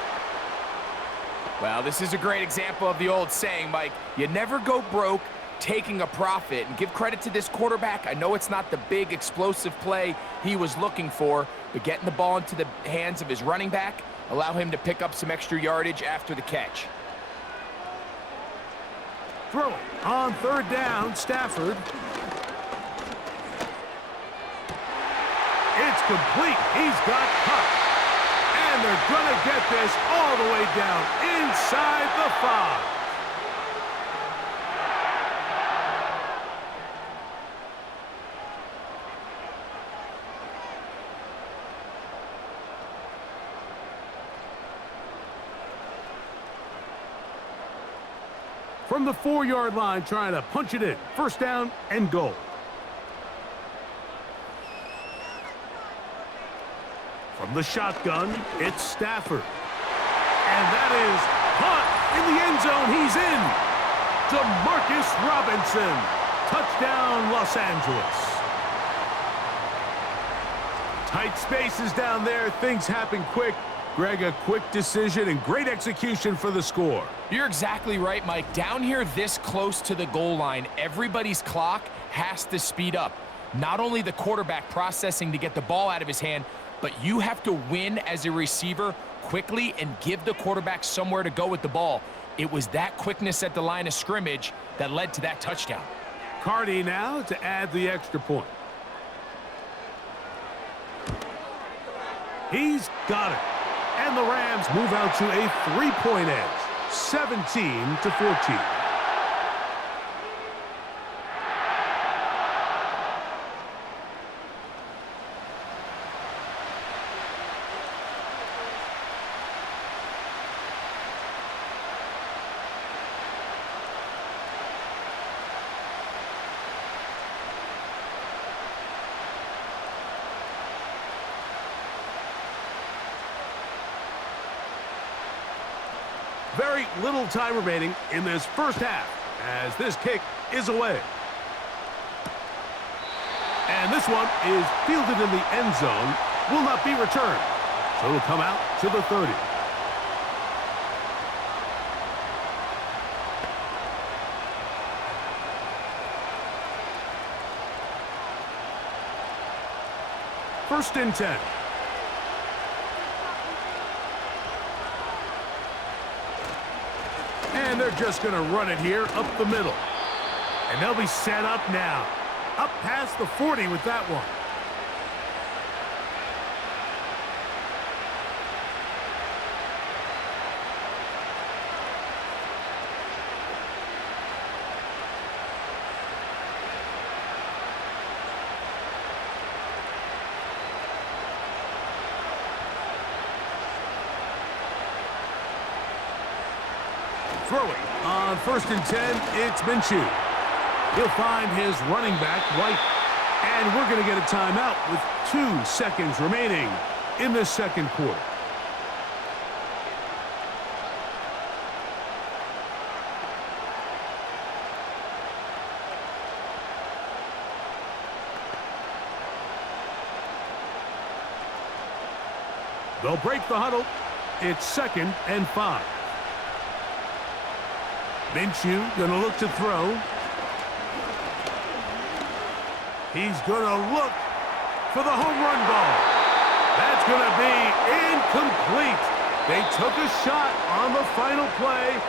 Well, this is a great example of the old saying, Mike. You never go broke taking a profit. And give credit to this quarterback. I know it's not the big explosive play he was looking for, but getting the ball into the hands of his running back, allow him to pick up some extra yardage after the catch. Throwing on third down, Stafford. It's complete. He's got cut. And they're going to get this all the way down inside the 5. From the 4-yard line, trying to punch it in. First down and goal. From the shotgun, it's Stafford. And that is caught in the end zone. He's in. DeMarcus Robinson. Touchdown, Los Angeles. Tight spaces down there. Things happen quick. Greg, a quick decision and great execution for the score. You're exactly right, Mike. Down here this close to the goal line, everybody's clock has to speed up. Not only the quarterback processing to get the ball out of his hand, but you have to win as a receiver quickly and give the quarterback somewhere to go with the ball. It was that quickness at the line of scrimmage that led to that touchdown. Cardi now to add the extra point. He's got it. And the Rams move out to a 3-point edge, 17-14. Very little time remaining in this first half as this kick is away. And this one is fielded in the end zone, will not be returned. So it'll come out to the 30. First and 10. And they're just going to run it here up the middle. And they'll be set up now. Up past the 40 with that one. Throwing on first and 10, it's Minshew. He'll find his running back, White. And we're going to get a timeout with 2 seconds remaining in the second quarter. They'll break the huddle. It's 2nd and 5. Minshew going to look to throw. He's going to look for the home run ball. That's going to be incomplete. They took a shot on the final play.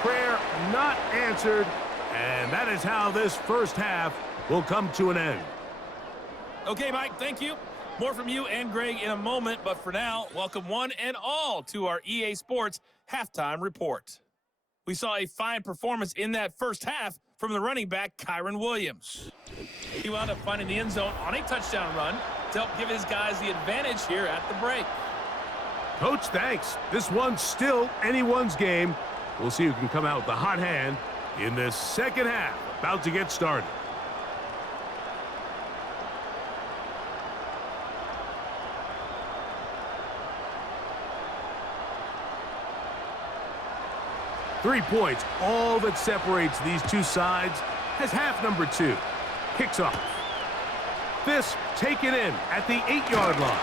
Prayer not answered. And that is how this first half will come to an end. Okay, Mike, thank you. More from you and Greg in a moment. But for now, welcome one and all to our EA Sports Halftime Report. We saw a fine performance in that first half from the running back, Kyren Williams. He wound up finding the end zone on a touchdown run to help give his guys the advantage here at the break. Coach, thanks. This one's still anyone's game. We'll see who can come out with the hot hand in this second half. About to get started. 3 points, all that separates these two sides, has half number 2. Kicks off. This taken in at the 8-yard line.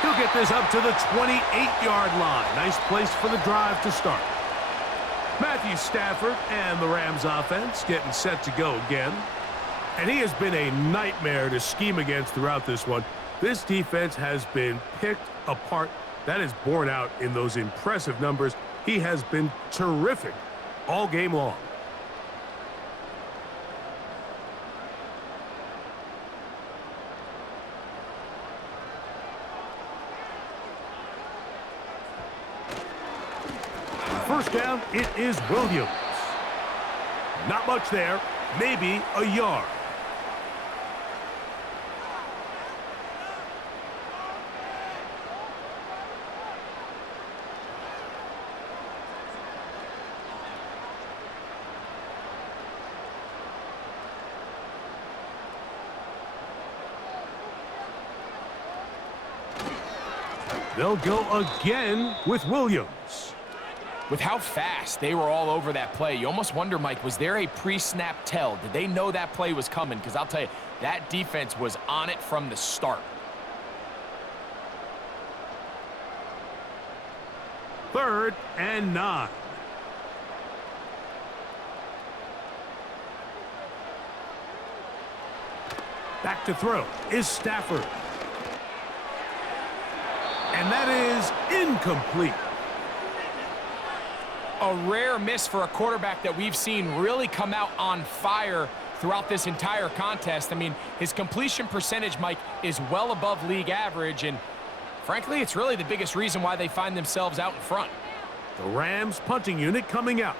He'll get this up to the 28-yard line. Nice place for the drive to start. Matthew Stafford and the Rams offense getting set to go again. And he has been a nightmare to scheme against throughout this one. This defense has been picked apart. That is borne out in those impressive numbers. He has been terrific all game long. First down, it is Williams. Not much there, maybe a yard. They'll go again with Williams. With how fast they were all over that play, you almost wonder, Mike, was there a pre-snap tell? Did they know that play was coming? Because I'll tell you, that defense was on it from the start. Third and 9. Back to throw is Stafford. And that is incomplete. A rare miss for a quarterback that we've seen really come out on fire throughout this entire contest. I mean, his completion percentage, Mike, is well above league average, and frankly, it's really the biggest reason why they find themselves out in front. The Rams punting unit coming out.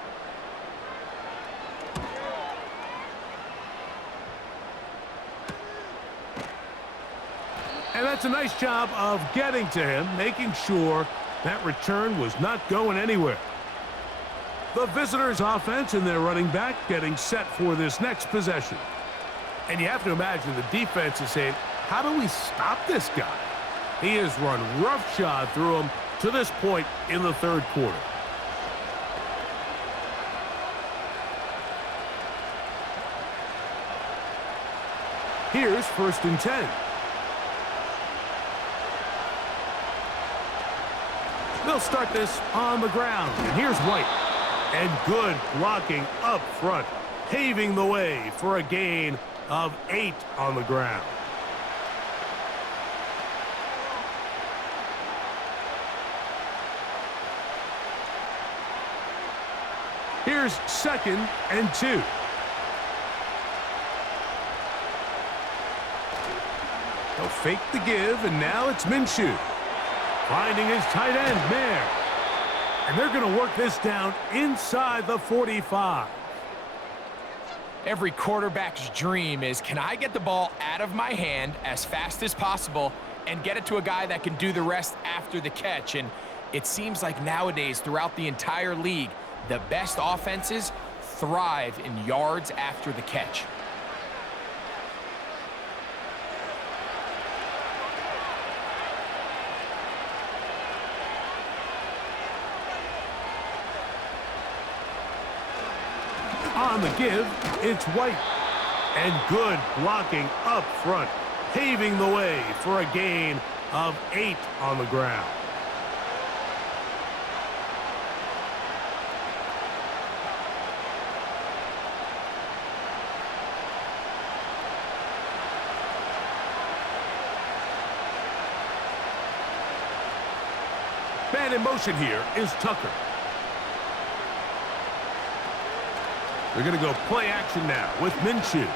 And that's a nice job of getting to him, making sure that return was not going anywhere. The visitors' offense and their running back getting set for this next possession. And you have to imagine the defense is saying, how do we stop this guy? He has run roughshod through him to this point in the third quarter. Here's 1st and 10. They'll start this on the ground. And here's White. And good blocking up front, paving the way for a gain of 8 on the ground. Here's 2nd and 2. They'll fake the give, and now it's Minshew. Finding his tight end, Mayer. And they're going to work this down inside the 45. Every quarterback's dream is, can I get the ball out of my hand as fast as possible and get it to a guy that can do the rest after the catch? And it seems like nowadays, throughout the entire league, the best offenses thrive in yards after the catch. On the give, it's White. And good blocking up front, paving the way for a gain of 8 on the ground. Man in motion here is Tucker. They're going to go play action now with Minshew.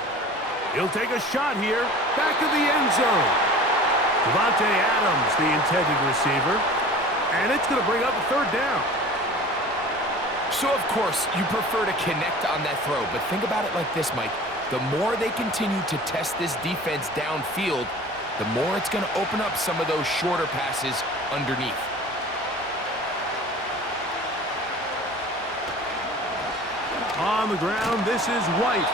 He'll take a shot here, back of the end zone. Devontae Adams, the intended receiver, and it's going to bring up a 3rd down. So, of course, you prefer to connect on that throw, but think about it like this, Mike. The more they continue to test this defense downfield, the more it's going to open up some of those shorter passes underneath. On the ground, this is White.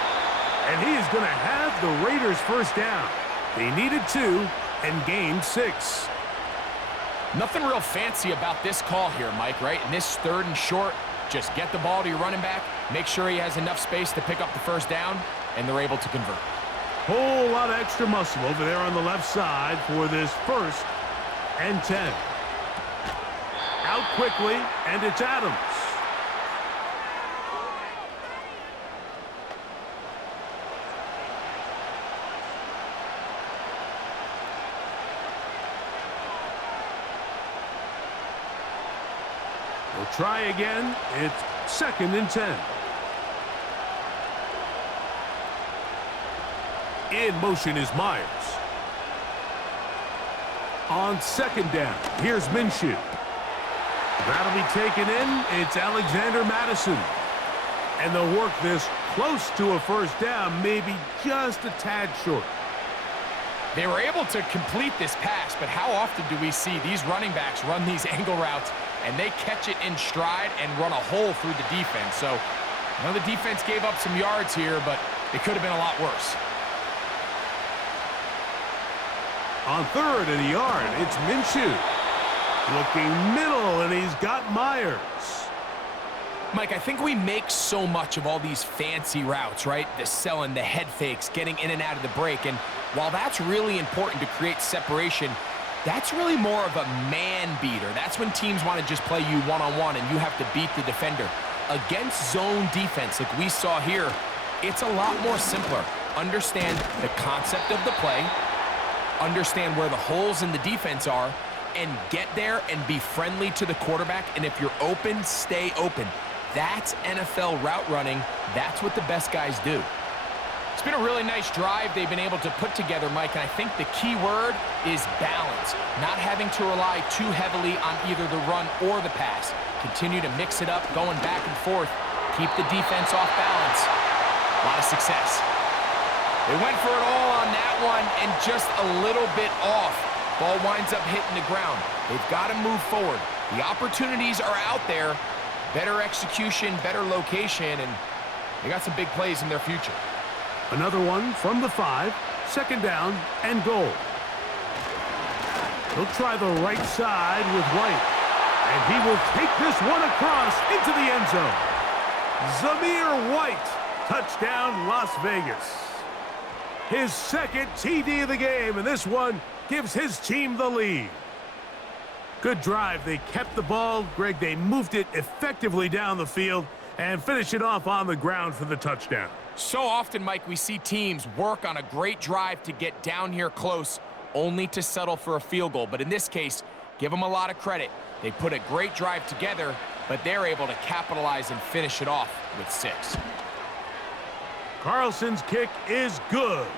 And he is going to have the Raiders' 1st down. They needed 2 and gained 6. Nothing real fancy about this call here, Mike, right? In this 3rd and short, Just get the ball to your running back, make sure he has enough space to pick up the first down, and they're able to convert. Whole lot of extra muscle over there on the left side for this 1st and 10. Out quickly, and it's Adams. We'll try again. It's 2nd and 10. In motion is Myers. On 2nd down, here's Minshew. That'll be taken in. It's Alexander Madison. And they'll work this close to a 1st down, maybe just a tad short. They were able to complete this pass, but how often do we see these running backs run these angle routes and they catch it in stride and run a hole through the defense? So, I know the defense gave up some yards here, but it could have been a lot worse. On 3rd and a yard, it's Minshew. Looking middle, and he's got Myers. Mike, I think we make so much of all these fancy routes, right? The selling, the head fakes, getting in and out of the break. And while that's really important to create separation, that's really more of a man beater. That's when teams want to just play you one-on-one and you have to beat the defender. Against zone defense like we saw here, it's a lot more simpler. Understand the concept of the play, understand where the holes in the defense are, and get there and be friendly to the quarterback. And if you're open, stay open. That's NFL route running. That's what the best guys do. It's been a really nice drive they've been able to put together, Mike, and I think the key word is balance. Not having to rely too heavily on either the run or the pass. Continue to mix it up, going back and forth. Keep the defense off balance. A lot of success. They went for it all on that one and just a little bit off. Ball winds up hitting the ground. They've got to move forward. The opportunities are out there. Better execution, better location, and they got some big plays in their future. Another one from the 5, 2nd down and goal. He'll try the right side with White, and he will take this one across into the end zone. Zamir White, touchdown Las Vegas. His 2nd TD of the game, and this one gives his team the lead. Good drive. They kept the ball. Greg, they moved it effectively down the field and finished it off on the ground for the touchdown. So often, Mike, we see teams work on a great drive to get down here close, only to settle for a field goal. But in this case, give them a lot of credit. They put a great drive together, but they're able to capitalize and finish it off with 6. Carlson's kick is good.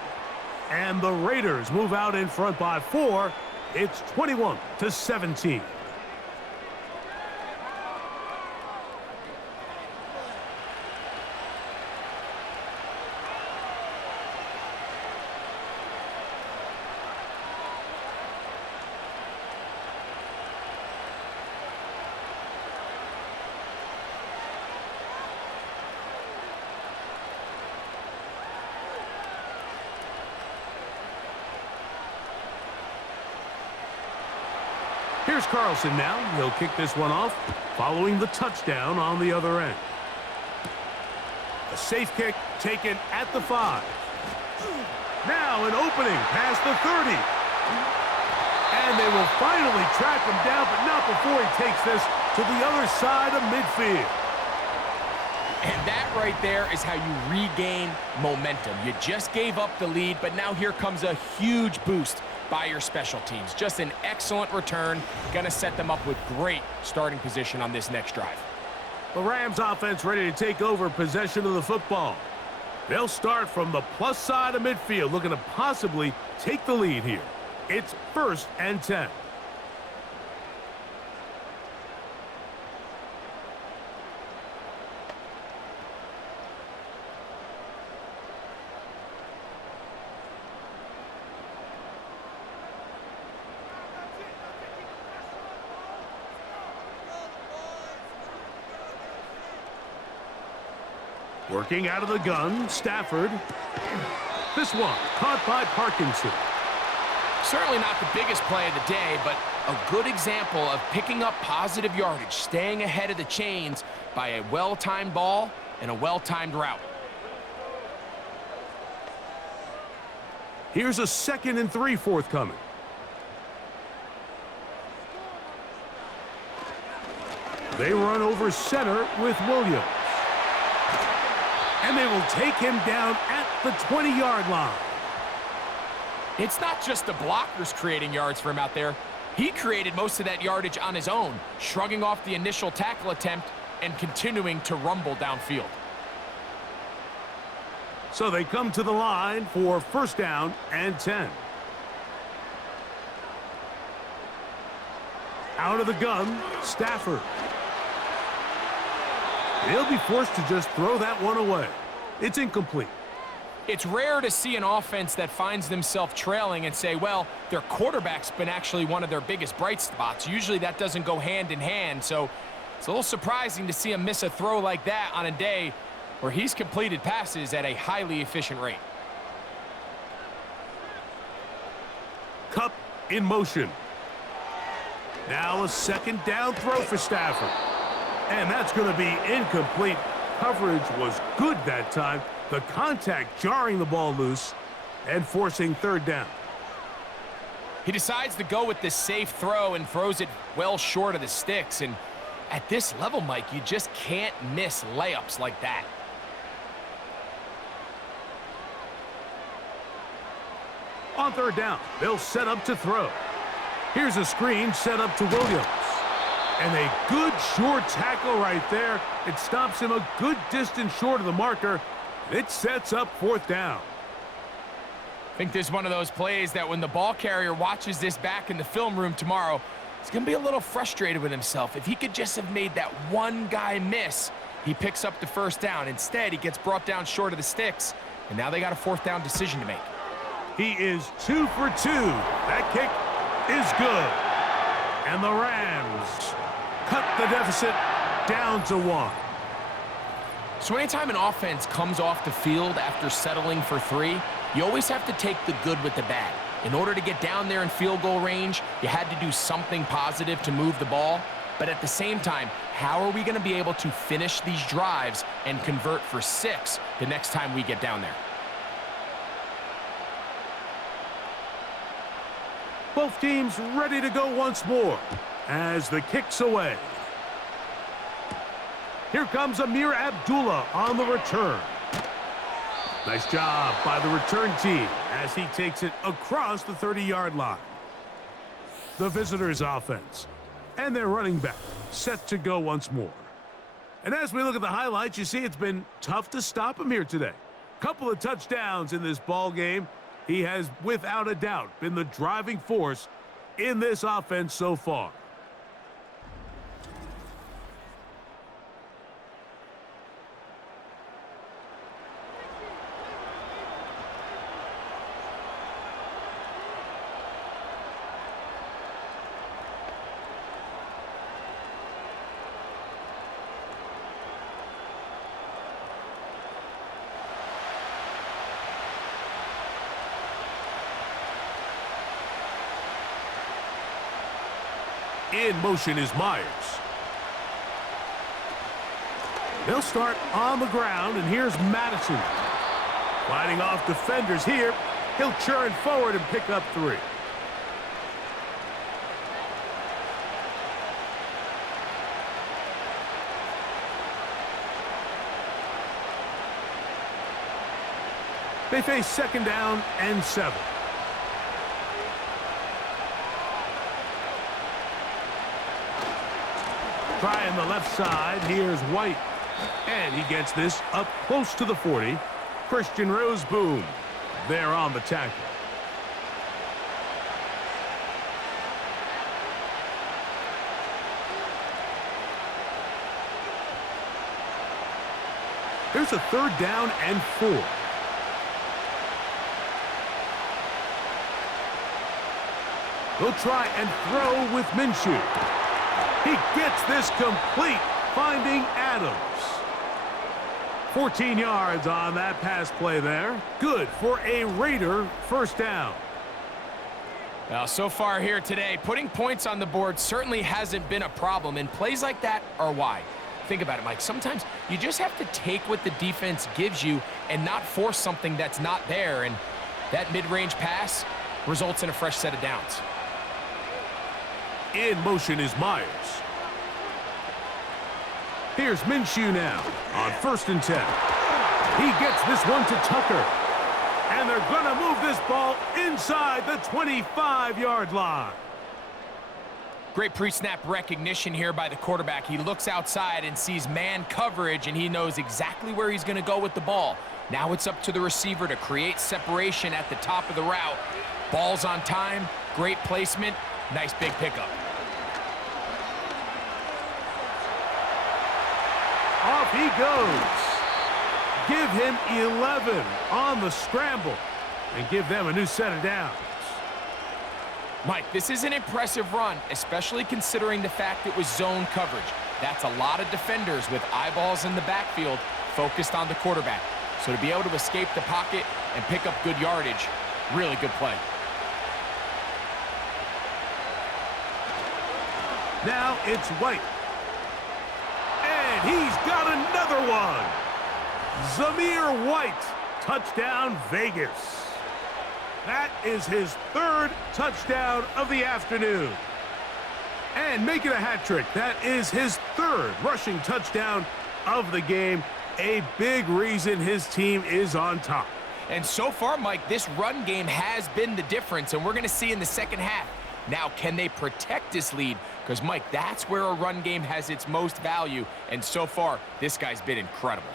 And the Raiders move out in front by 4. It's 21-17. Here's Carlson now. He'll kick this one off, following the touchdown on the other end. A safe kick taken at the 5. Now an opening past the 30. And they will finally track him down, but not before he takes this to the other side of midfield. And that right there is how you regain momentum. You just gave up the lead, but now here comes a huge boost by your special teams. Just an excellent return. Going to set them up with great starting position on this next drive. The Rams offense ready to take over possession of the football. They'll start from the plus side of midfield, looking to possibly take the lead here. It's 1st and 10. Working out of the gun, Stafford. This one caught by Parkinson. Certainly not the biggest play of the day, but a good example of picking up positive yardage, staying ahead of the chains by a well-timed ball and a well-timed route. Here's a 2nd and 3 forthcoming. They run over center with Williams. And they will take him down at the 20-yard line. It's not just the blockers creating yards for him out there. He created most of that yardage on his own, shrugging off the initial tackle attempt and continuing to rumble downfield. So they come to the line for 1st down and 10. Out of the gun, Stafford. He'll be forced to just throw that one away. It's incomplete. It's rare to see an offense that finds themselves trailing and say, well, their quarterback's been actually one of their biggest bright spots. Usually that doesn't go hand in hand, so it's a little surprising to see him miss a throw like that on a day where he's completed passes at a highly efficient rate. Cup in motion. Now a 2nd down throw for Stafford. And that's going to be incomplete. Coverage was good that time. The contact jarring the ball loose and forcing 3rd down. He decides to go with this safe throw and throws it well short of the sticks. And at this level, Mike, you just can't miss layups like that. On 3rd down, they'll set up to throw. Here's a screen set up to Williams. And a good short tackle right there. It stops him a good distance short of the marker. It sets up 4th down. I think this is one of those plays that when the ball carrier watches this back in the film room tomorrow, he's going to be a little frustrated with himself. If he could just have made that one guy miss, he picks up the 1st down. Instead, he gets brought down short of the sticks, and now they got a 4th down decision to make. He is 2 for 2. That kick is good. And the Rams cut the deficit down to 1. So anytime an offense comes off the field after settling for 3, you always have to take the good with the bad. In order to get down there in field goal range, you had to do something positive to move the ball. But at the same time, how are we going to be able to finish these drives and convert for 6 the next time we get down there? Both teams ready to go once more as the kick's away. Here comes Amir Abdullah on the return. Nice job by the return team as he takes it across the 30-yard line. The visitors' offense and their running back set to go once more. And as we look at the highlights, you see it's been tough to stop him here today. Couple of touchdowns in this ball game. He has, without a doubt, been the driving force in this offense so far. In motion is Myers. They'll start on the ground, and here's Madison. Fighting off defenders here. He'll churn forward and pick up 3. They face 2nd down and 7. Trying the left side, here's White. And he gets this up close to the 40. Christian Roseboom there on the tackle. There's a 3rd down and 4. He'll try and throw with Minshew. He gets this complete, finding Adams. 14 yards on that pass play there. Good for a Raider 1st down. Well, so far here today, putting points on the board certainly hasn't been a problem, and plays like that are why. Think about it, Mike. Sometimes you just have to take what the defense gives you and not force something that's not there, and that mid-range pass results in a fresh set of downs. In motion is Myers. Here's Minshew now on 1st and 10. He gets this one to Tucker. And they're going to move this ball inside the 25-yard line. Great pre-snap recognition here by the quarterback. He looks outside and sees man coverage, and he knows exactly where he's going to go with the ball. Now it's up to the receiver to create separation at the top of the route. Ball's on time, great placement, nice big pickup. Off he goes. Give him 11 on the scramble and give them a new set of downs. Mike, this is an impressive run, especially considering the fact it was zone coverage. That's a lot of defenders with eyeballs in the backfield focused on the quarterback. So to be able to escape the pocket and pick up good yardage, really good play. Now it's White. And he's got another one. Zamir White, touchdown Vegas. That is his 3rd touchdown of the afternoon. And making a hat trick, that is his 3rd rushing touchdown of the game. A big reason his team is on top. And so far, Mike, this run game has been the difference, and we're going to see in the second half. Now, can they protect this lead? Because, Mike, that's where a run game has its most value, and so far, this guy's been incredible.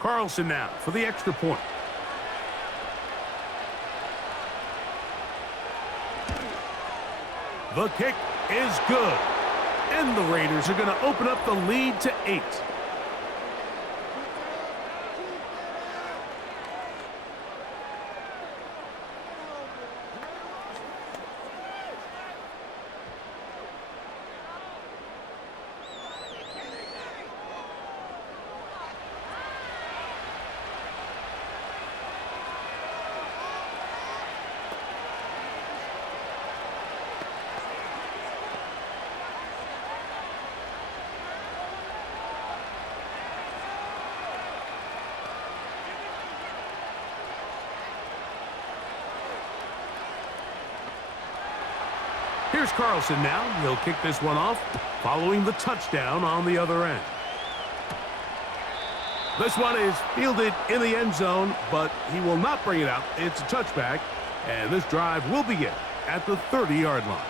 Carlson now for the extra point. The kick is good. And the Raiders are going to open up the lead to 8. Here's Carlson now. He'll kick this one off, following the touchdown on the other end. This one is fielded in the end zone, but he will not bring it out. It's a touchback, and this drive will begin at the 30-yard line.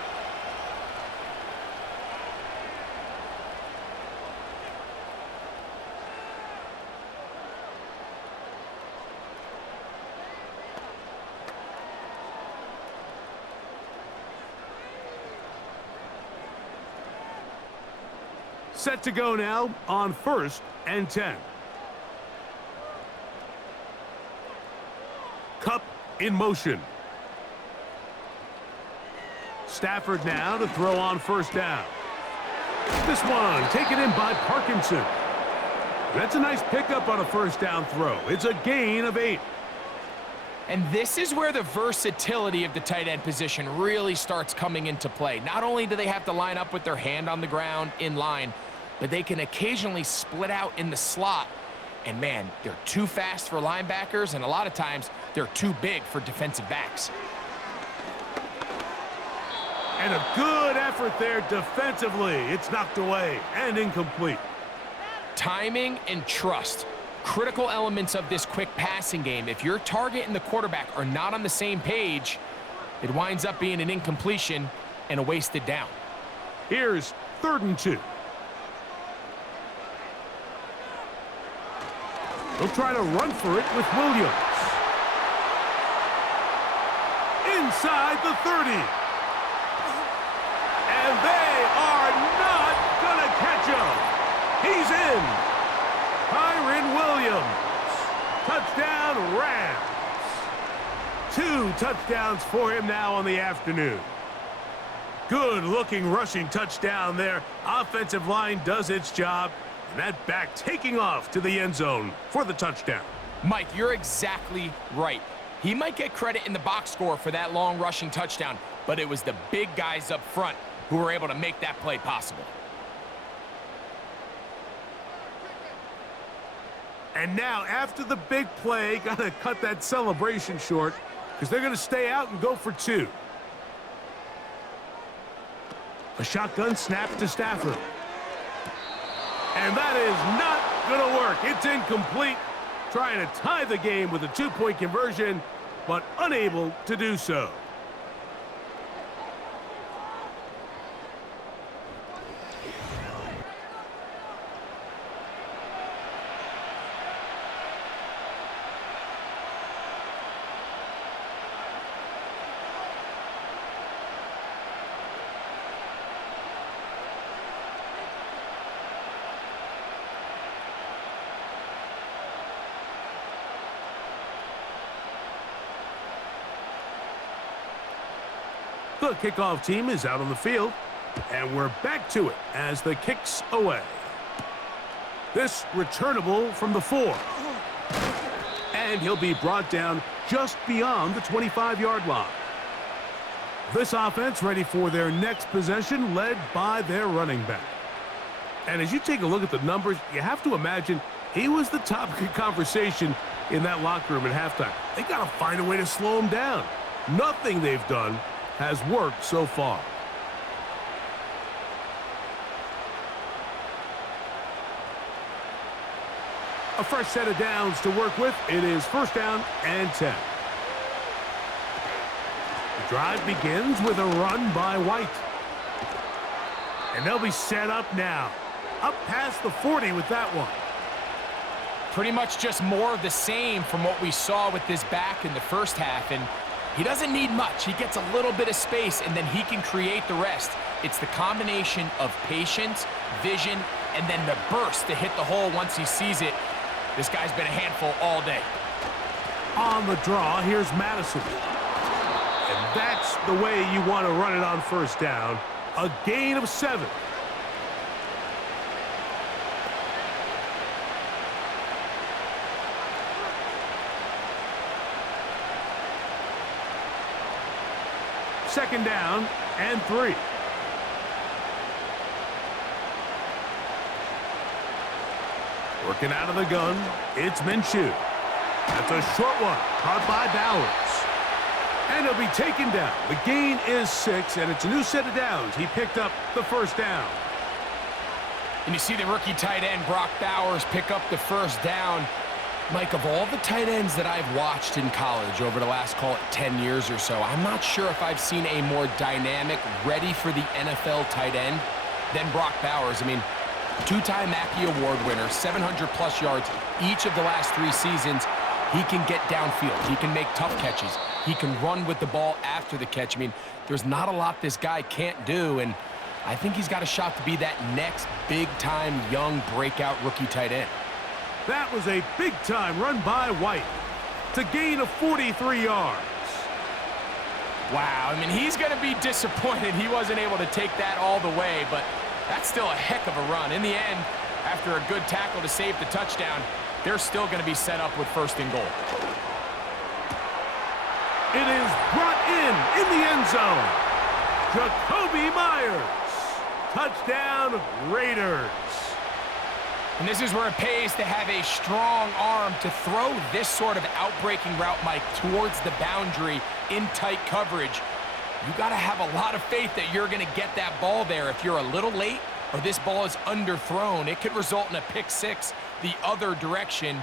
Set to go now on 1st and 10. Cup in motion. Stafford now to throw on 1st down. This one taken in by Parkinson. That's a nice pickup on a 1st down throw. It's a gain of 8. And this is where the versatility of the tight end position really starts coming into play. Not only do they have to line up with their hand on the ground in line, but they can occasionally split out in the slot. And man, they're too fast for linebackers, and a lot of times they're too big for defensive backs. And a good effort there defensively. It's knocked away and incomplete. Timing and trust, critical elements of this quick passing game. If your target and the quarterback are not on the same page, it winds up being an incompletion and a wasted down. Here's 3rd and 2. They'll try to run for it with Williams. Inside the 30. And they are not going to catch him. He's in. Kyren Williams. Touchdown Rams. 2 touchdowns for him now on the afternoon. Good-looking rushing touchdown there. Offensive line does its job. And that back taking off to the end zone for the touchdown. Mike, you're exactly right. He might get credit in the box score for that long rushing touchdown, but it was the big guys up front who were able to make that play possible. And now, after the big play, got to cut that celebration short because they're going to stay out and go for 2. A shotgun snap to Stafford. And that is not going to work. It's incomplete. Trying to tie the game with a 2-point conversion, but unable to do so. The kickoff team is out on the field, and we're back to it as the kick's away. This returnable from the 4. And he'll be brought down just beyond the 25-yard line. This offense ready for their next possession, led by their running back. And as you take a look at the numbers, you have to imagine he was the topic of conversation in that locker room at halftime. They got to find a way to slow him down. Nothing they've done has worked so far. A fresh set of downs to work with. It is 1st down and 10. The drive begins with a run by White. And they'll be set up now. Up past the 40 with that one. Pretty much just more of the same from what we saw with this back in the first half. And he doesn't need much. He gets a little bit of space, and then he can create the rest. It's the combination of patience, vision, and then the burst to hit the hole once he sees it. This guy's been a handful all day. On the draw, here's Madison. And that's the way you want to run it on 1st down. A gain of 7. Second down and 3. Working out of the gun, it's Minshew. That's a short one, caught by Bowers. And he'll be taken down. The gain is 6, and it's a new set of downs. He picked up the 1st down. And you see the rookie tight end, Brock Bowers, pick up the 1st down. Mike, of all the tight ends that I've watched in college over the last, call it 10 years or so, I'm not sure if I've seen a more dynamic, ready for the NFL tight end than Brock Bowers. I mean, 2-time Mackey Award winner, 700-plus yards each of the last 3 seasons. He can get downfield. He can make tough catches. He can run with the ball after the catch. I mean, there's not a lot this guy can't do, and I think he's got a shot to be that next big-time young breakout rookie tight end. That was a big-time run by White to gain of 43 yards. Wow, I mean, he's going to be disappointed he wasn't able to take that all the way, but that's still a heck of a run. In the end, after a good tackle to save the touchdown, they're still going to be set up with 1st and goal. It is brought in the end zone. Jacoby Myers. Touchdown, Raiders. And this is where it pays to have a strong arm to throw this sort of outbreaking route, Mike, towards the boundary in tight coverage. You got to have a lot of faith that you're going to get that ball there. If you're a little late or this ball is underthrown, it could result in a pick 6 the other direction.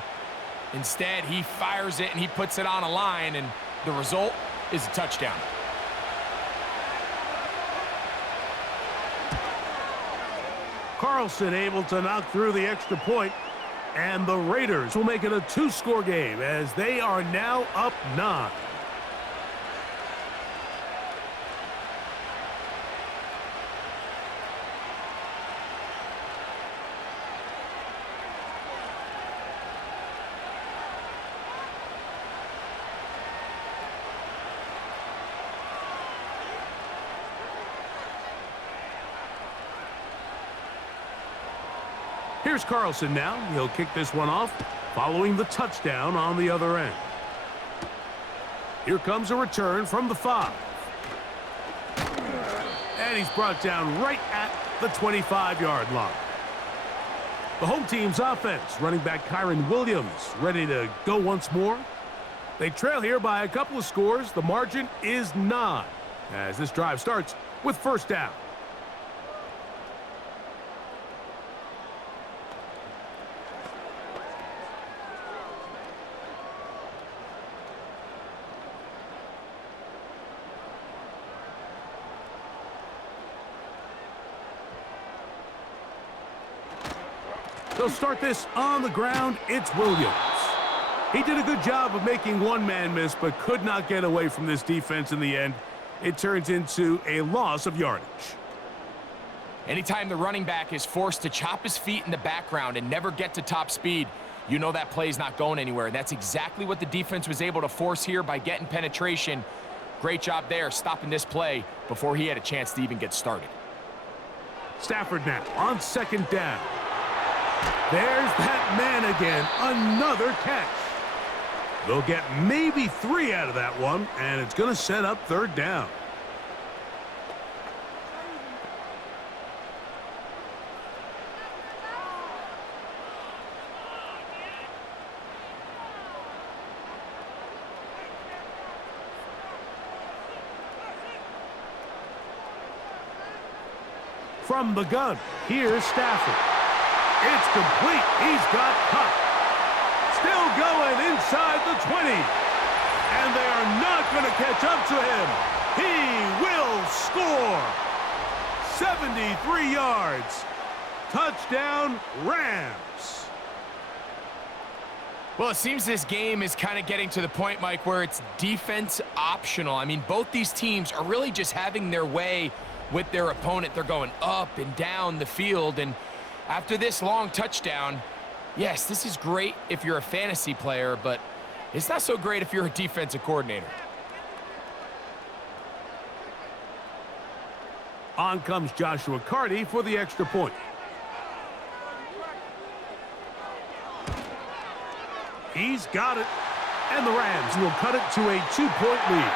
Instead, he fires it and he puts it on a line, and the result is a touchdown. Carlson able to knock through the extra point, and the Raiders will make it a 2-score game as they are now up 9. Here's Carlson now. He'll kick this one off, following the touchdown on the other end. Here comes a return from the 5. And he's brought down right at the 25-yard line. The home team's offense, running back Kyron Williams, ready to go once more. They trail here by a couple of scores. The margin is 9 as this drive starts with first down. They'll start this on the ground. It's Williams. He did a good job of making one man miss, but could not get away from this defense in the end. It turns into a loss of yardage. Anytime the running back is forced to chop his feet in the background and never get to top speed, you know that play's not going anywhere. That's exactly what the defense was able to force here by getting penetration. Great job there, stopping this play before he had a chance to even get started. Stafford now on second down. There's that man again, another catch. They'll get maybe 3 out of that one, and it's going to set up third down. From the gun, here's Stafford. It's complete. He's got cut. Still going inside the 20. And they are not going to catch up to him. He will score. 73 yards. Touchdown, Rams. Well, it seems this game is kind of getting to the point, Mike, where it's defense optional. I mean, both these teams are really just having their way with their opponent. They're going up and down the field, and after this long touchdown, yes, this is great if you're a fantasy player, but it's not so great if you're a defensive coordinator. On comes Joshua Carty for the extra point. He's got it, and the Rams will cut it to a 2-point lead.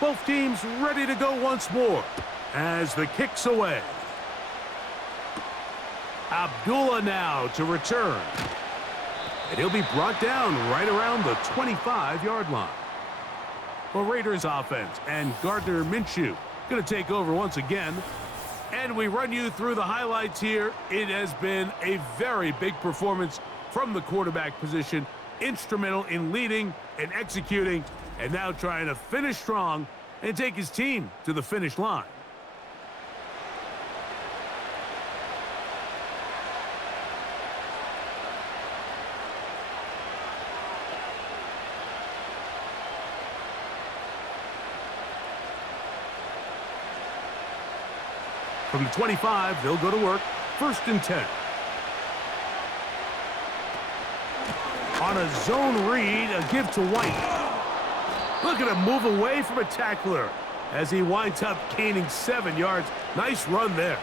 Both teams ready to go once more as the kick's away. Abdullah now to return. And he'll be brought down right around the 25-yard line. Well, Raiders offense and Gardner Minshew going to take over once again. And we run you through the highlights here. It has been a very big performance from the quarterback position. Instrumental in leading and executing, and now trying to finish strong and take his team to the finish line. From the 25, they'll go to work. 1st and 10. On a zone read, a give to White. Look at him move away from a tackler as he winds up gaining 7 yards. Nice run there.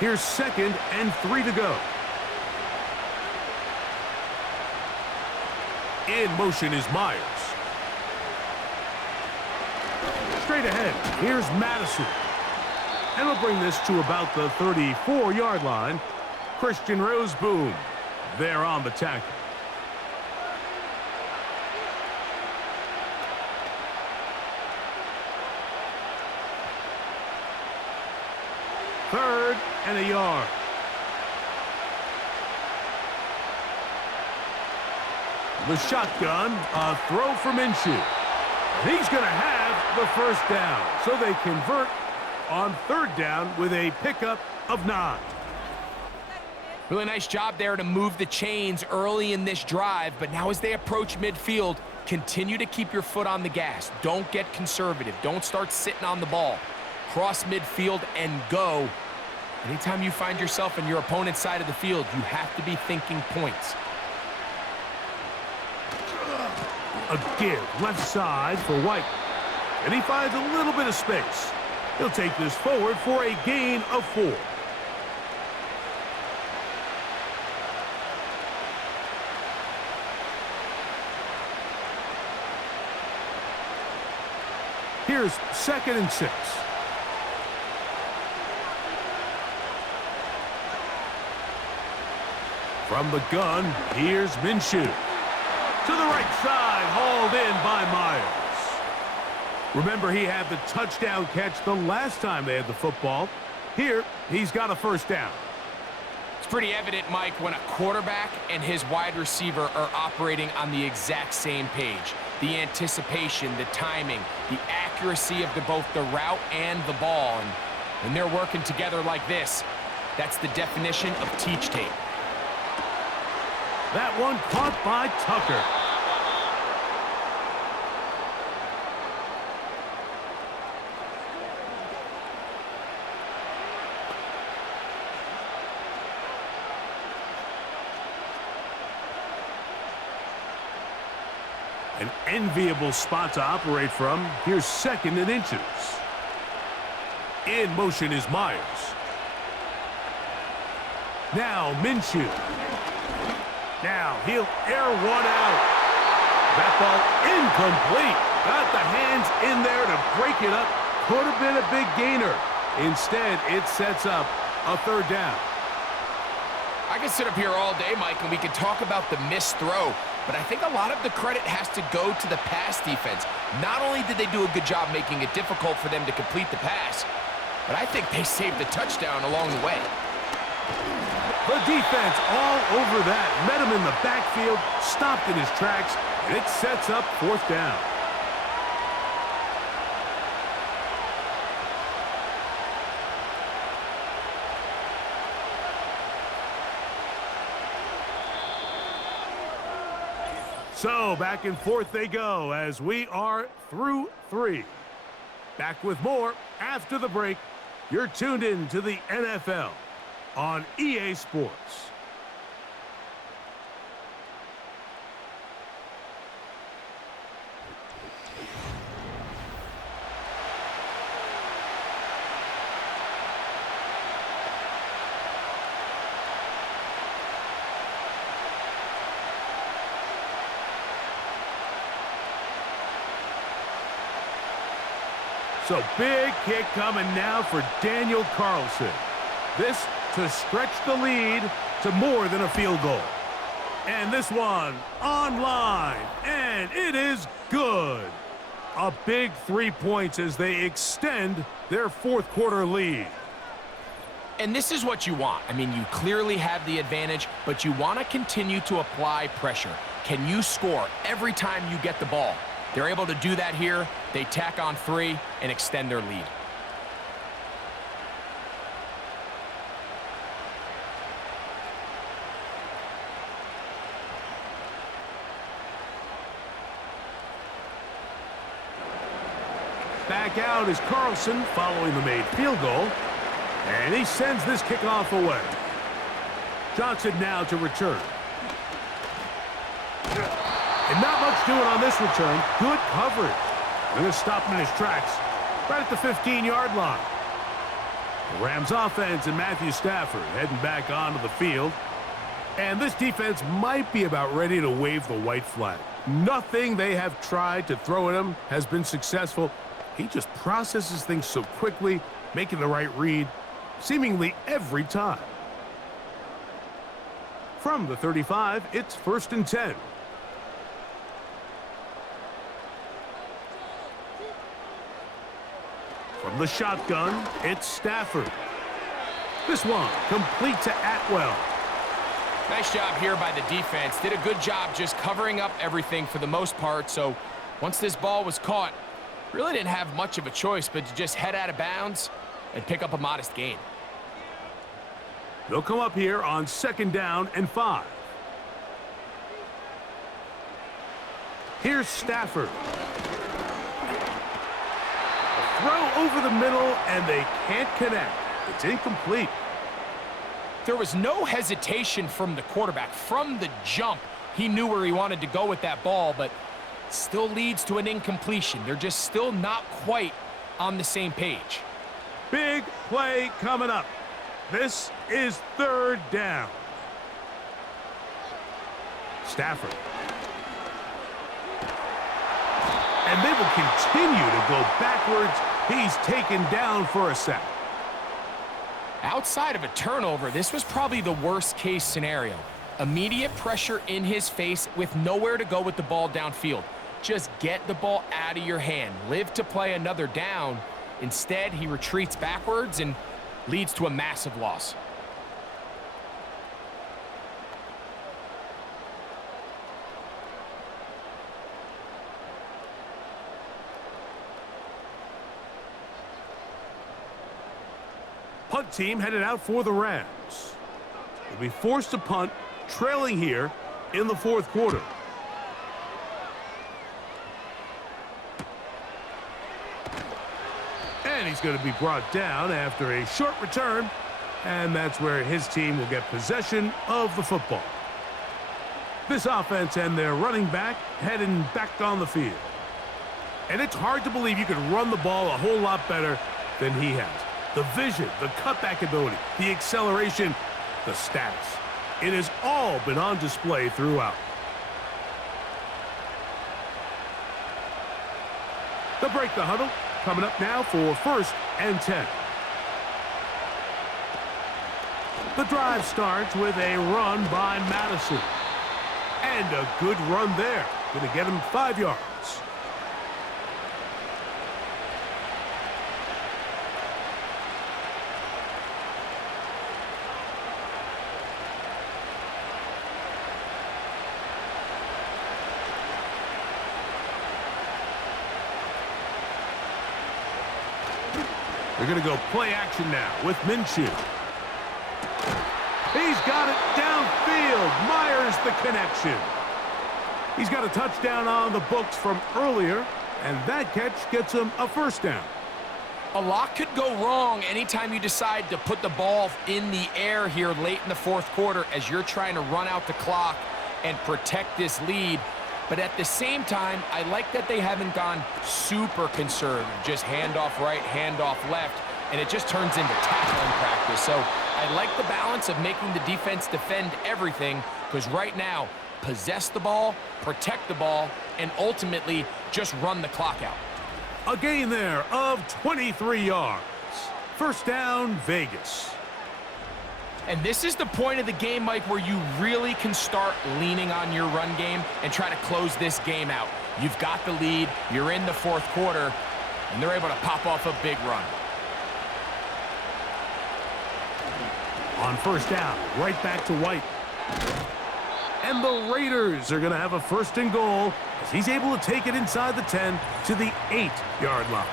Here's 2nd and 3 to go. In motion is Myers. Straight ahead, here's Madison. And we'll bring this to about the 34-yard line. Christian Roseboom there on the tackle. Third and a yard. The shotgun, a throw for Minshew. He's going to have the first down. So they convert on third down with a pickup of 9. Really nice job there to move the chains early in this drive, but now as they approach midfield, continue to keep your foot on the gas. Don't get conservative. Don't start sitting on the ball. Cross midfield and go. Anytime you find yourself in your opponent's side of the field, you have to be thinking points. A give left side for White. And he finds a little bit of space. He'll take this forward for a gain of 4. Here's 2nd and 6. From the gun, here's Minshew. To the right side, hauled in by Myers. Remember, he had the touchdown catch the last time they had the football. Here, he's got a first down. It's pretty evident, Mike, when a quarterback and his wide receiver are operating on the exact same page. The anticipation, the timing, the accuracy of both the route and the ball. And when they're working together like this, that's the definition of teach tape. That one caught by Tucker. An enviable spot to operate from. Here's 2nd and inches. In motion is Myers. Now Minshew. Now he'll air one out. That ball incomplete. Got the hands in there to break it up. Could have been a big gainer. Instead, it sets up a third down. I could sit up here all day, Mike, and we could talk about the missed throw, but I think a lot of the credit has to go to the pass defense. Not only did they do a good job making it difficult for them to complete the pass, but I think they saved the touchdown along the way. The defense all over that. Met him in the backfield, stopped in his tracks, and it sets up 4th down. So back and forth they go as we are through 3. Back with more after the break. You're tuned in to the NFL on EA Sports. So big kick coming now for Daniel Carlson. This to stretch the lead to more than a field goal. And this one online, and it is good. A big 3 points as they extend their 4th quarter lead. And this is what you want. I mean, you clearly have the advantage, but you want to continue to apply pressure. Can you score every time you get the ball? They're able to do that here. They tack on 3 and extend their lead. Back out is Carlson following the made field goal. And he sends this kickoff away. Johnson now to return. And not much doing on this return. Good coverage. They're going to stop him in his tracks right at the 15-yard line. The Rams offense and Matthew Stafford heading back onto the field. And this defense might be about ready to wave the white flag. Nothing they have tried to throw at him has been successful. He just processes things so quickly, making the right read seemingly every time. From the 35, it's 1st and 10. From the shotgun, it's Stafford. This one complete to Atwell. Nice job here by the defense. Did a good job just covering up everything for the most part. So once this ball was caught, really didn't have much of a choice but to just head out of bounds and pick up a modest gain. They'll come up here on 2nd down and 5. Here's Stafford. A throw over the middle, and they can't connect. It's incomplete. There was no hesitation from the quarterback. From the jump, he knew where he wanted to go with that ball, but still leads to an incompletion. They're just still not quite on the same page. Big play coming up. This is 3rd down. Stafford. And they will continue to go backwards. He's taken down for a sack. Outside of a turnover, this was probably the worst-case scenario. Immediate pressure in his face with nowhere to go with the ball downfield. Just get the ball out of your hand. Live to play another down. Instead, he retreats backwards and leads to a massive loss. Punt team headed out for the Rams. They'll be forced to punt, trailing here in the 4th quarter. And he's going to be brought down after a short return, and that's where his team will get possession of the football. This offense and their running back heading back on the field. And it's hard to believe you could run the ball a whole lot better than he has. The vision, the cutback ability, the acceleration, the stats. It has all been on display throughout. They'll break the huddle. Coming up now for 1st and 10. The drive starts with a run by Madison. And a good run there. Going to get him 5 yards. They're going to go play action now with Minshew. He's got it downfield. Myers the connection. He's got a touchdown on the books from earlier, and that catch gets him a 1st down. A lot could go wrong anytime you decide to put the ball in the air here late in the 4th quarter as you're trying to run out the clock and protect this lead. But at the same time, I like that they haven't gone super conservative. Just handoff right, handoff left, and it just turns into tackling practice. So I like the balance of making the defense defend everything, because right now, possess the ball, protect the ball, and ultimately just run the clock out. A gain there of 23 yards. 1st down, Vegas. And this is the point of the game, Mike, where you really can start leaning on your run game and try to close this game out. You've got the lead, you're in the 4th quarter, and they're able to pop off a big run. On 1st down, right back to White. And the Raiders are going to have a 1st and goal as he's able to take it inside the 10 to the 8-yard line.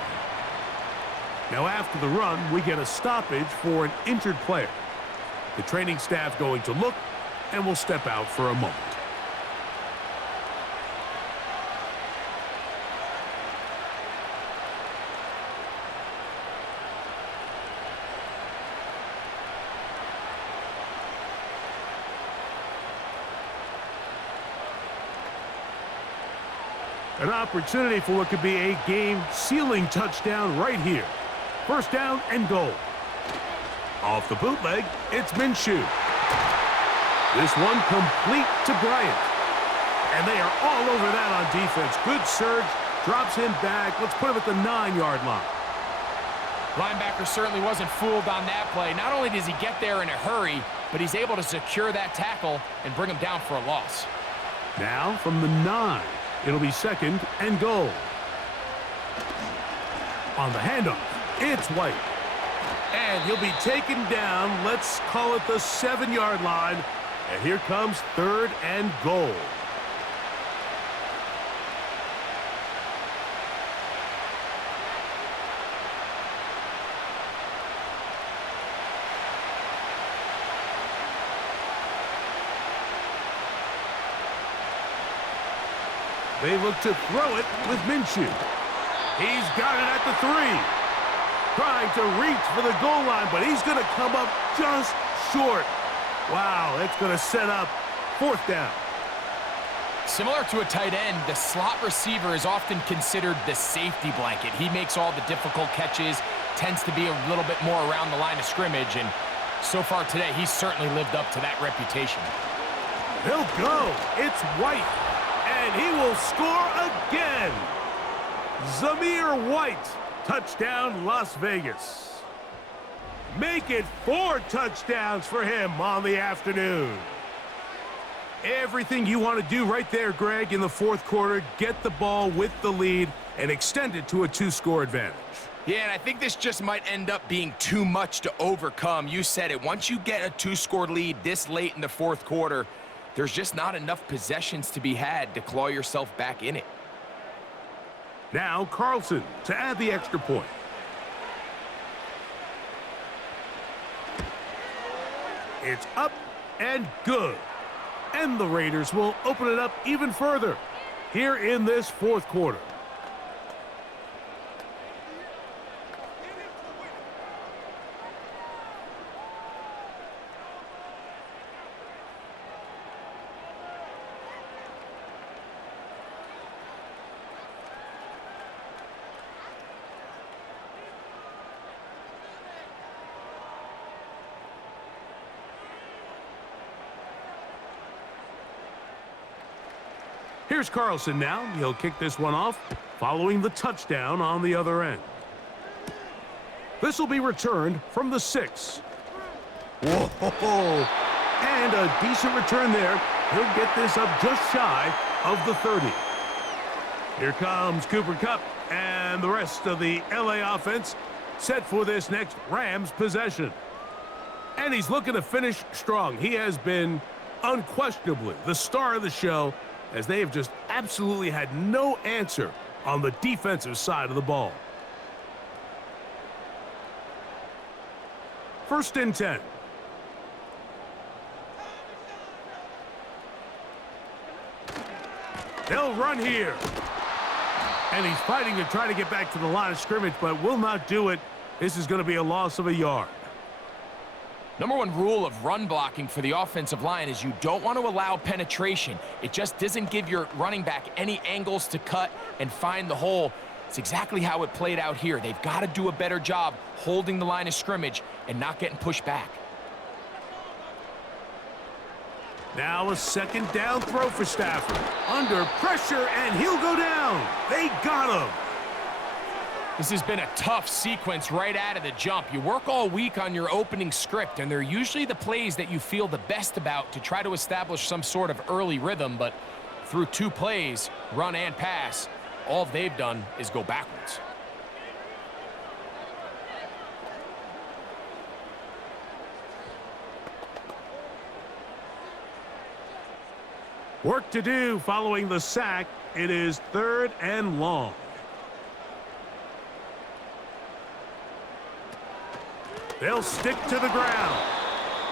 Now after the run, we get a stoppage for an injured player. The training staff going to look, and will step out for a moment. An opportunity for what could be a game-sealing touchdown right here. 1st down and goal. Off the bootleg, it's Minshew. This one complete to Bryant. And they are all over that on defense. Good surge, drops him back. Let's put him at the 9-yard line. Linebacker certainly wasn't fooled on that play. Not only does he get there in a hurry, but he's able to secure that tackle and bring him down for a loss. Now from the 9, it'll be 2nd and goal. On the handoff, it's White. And he'll be taken down, let's call it the 7-yard line, And here comes 3rd and goal. They look to throw it with Minshew. He's got it at the 3. Trying to reach for the goal line, but he's going to come up just short. Wow, that's going to set up 4th down. Similar to a tight end, the slot receiver is often considered the safety blanket. He makes all the difficult catches, tends to be a little bit more around the line of scrimmage, and so far today, he's certainly lived up to that reputation. He'll go. It's White, and he will score again. Zamir White, touchdown Las Vegas. Make it 4 touchdowns for him on the afternoon. Everything you want to do right there, Greg, in the 4th quarter, get the ball with the lead and extend it to a 2-score advantage. Yeah, and I think this just might end up being too much to overcome. You said it. Once you get a 2-score lead this late in the 4th quarter, there's just not enough possessions to be had to claw yourself back in it. Now Carlson to add the extra point. It's up and good. And the Raiders will open it up even further here in this 4th quarter. Here's Carlson now. He'll kick this one off, following the touchdown on the other end. This will be returned from the 6. Whoa! And a decent return there. He'll get this up just shy of the 30. Here comes Cooper Kupp and the rest of the LA offense set for this next Rams possession. And he's looking to finish strong. He has been unquestionably the star of the show, as they have just absolutely had no answer on the defensive side of the ball. 1st and 10. They'll run here. And he's fighting to try to get back to the line of scrimmage, but will not do it. This is going to be a loss of a yard. Number 1 rule of run blocking for the offensive line is you don't want to allow penetration. It just doesn't give your running back any angles to cut and find the hole. It's exactly how it played out here. They've got to do a better job holding the line of scrimmage and not getting pushed back. Now a 2nd down throw for Stafford. Under pressure, and he'll go down. They got him. This has been a tough sequence right out of the jump. You work all week on your opening script, and they're usually the plays that you feel the best about to try to establish some sort of early rhythm, but through 2 plays, run and pass, all they've done is go backwards. Work to do following the sack. It is 3rd and long. They'll stick to the ground.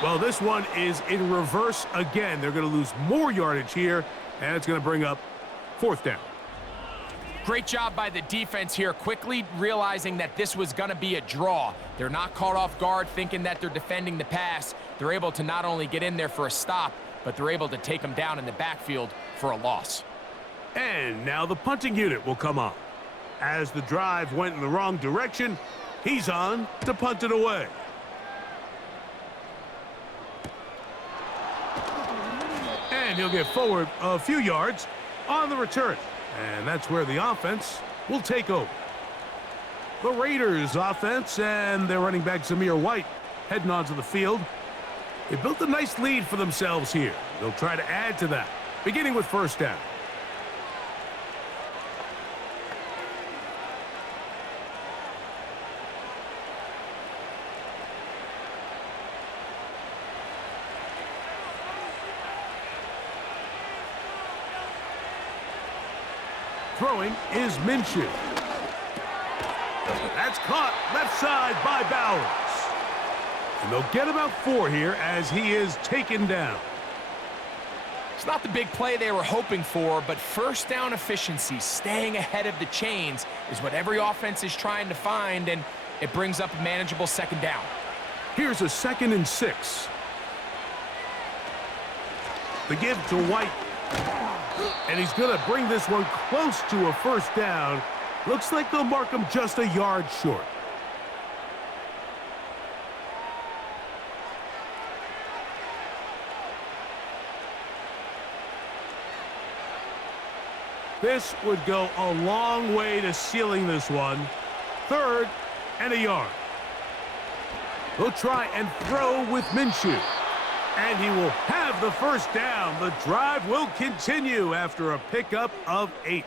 Well, this one is in reverse again. They're going to lose more yardage here, and it's going to bring up 4th down. Great job by the defense here, quickly realizing that this was going to be a draw. They're not caught off guard thinking that they're defending the pass. They're able to not only get in there for a stop, but they're able to take them down in the backfield for a loss. And now the punting unit will come on. As the drive went in the wrong direction, he's on to punt it away. And he'll get forward a few yards on the return. And that's where the offense will take over. The Raiders offense and their running back Zamir White heading onto the field. They built a nice lead for themselves here. They'll try to add to that, beginning with 1st down. Throwing is Minshew. That's caught left side by Bowers. And they'll get about 4 here as he is taken down. It's not the big play they were hoping for, but first down efficiency, staying ahead of the chains, is what every offense is trying to find, and it brings up a manageable second down. Here's a 2nd and 6. The give to White. And he's going to bring this one close to a first down. Looks like they'll mark him just a yard short. This would go a long way to sealing this one. 3rd and a yard. He'll try and throw with Minshew. And he will have the first down. The drive will continue after a pickup of 8.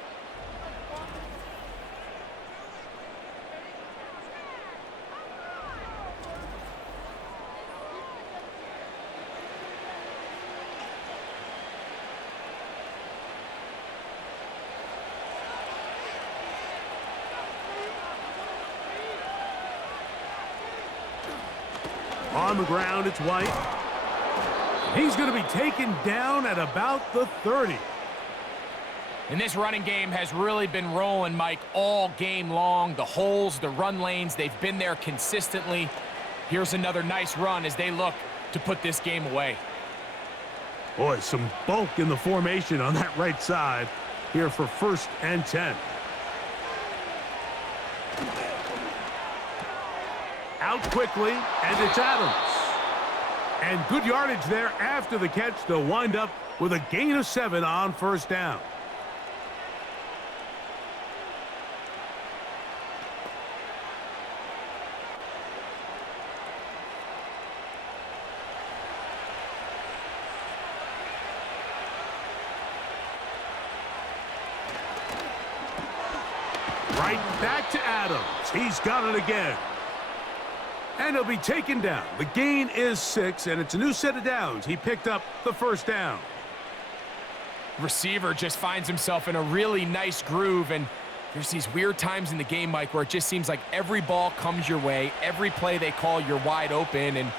On the ground, it's White. He's going to be taken down at about the 30. And this running game has really been rolling, Mike, all game long. The holes, the run lanes, they've been there consistently. Here's another nice run as they look to put this game away. Boy, some bulk in the formation on that right side here for 1st and 10. Out quickly, and it's Adams. And good yardage there after the catch. They'll wind up with a gain of 7 on first down. Right back to Adams. He's got it again. And he'll be taken down. The gain is 6, and it's a new set of downs. He picked up the first down. Receiver just finds himself in a really nice groove, and there's these weird times in the game, Mike, where it just seems like every ball comes your way, every play they call, you're wide open, and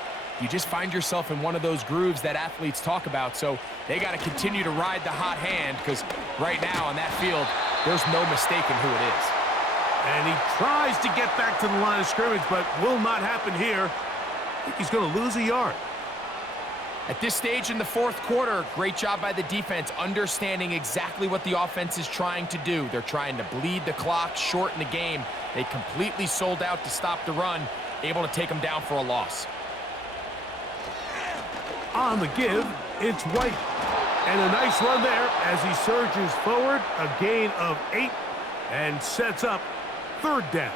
you just find yourself in one of those grooves that athletes talk about. So they got to continue to ride the hot hand, because right now on that field, there's no mistaking who it is. And he tries to get back to the line of scrimmage, but will not happen here. I think he's going to lose a yard. At this stage in the 4th quarter, great job by the defense, understanding exactly what the offense is trying to do. They're trying to bleed the clock, shorten the game. They completely sold out to stop the run, able to take them down for a loss. On the give, it's White. And a nice run there as he surges forward, a gain of 8, and sets up 3rd down.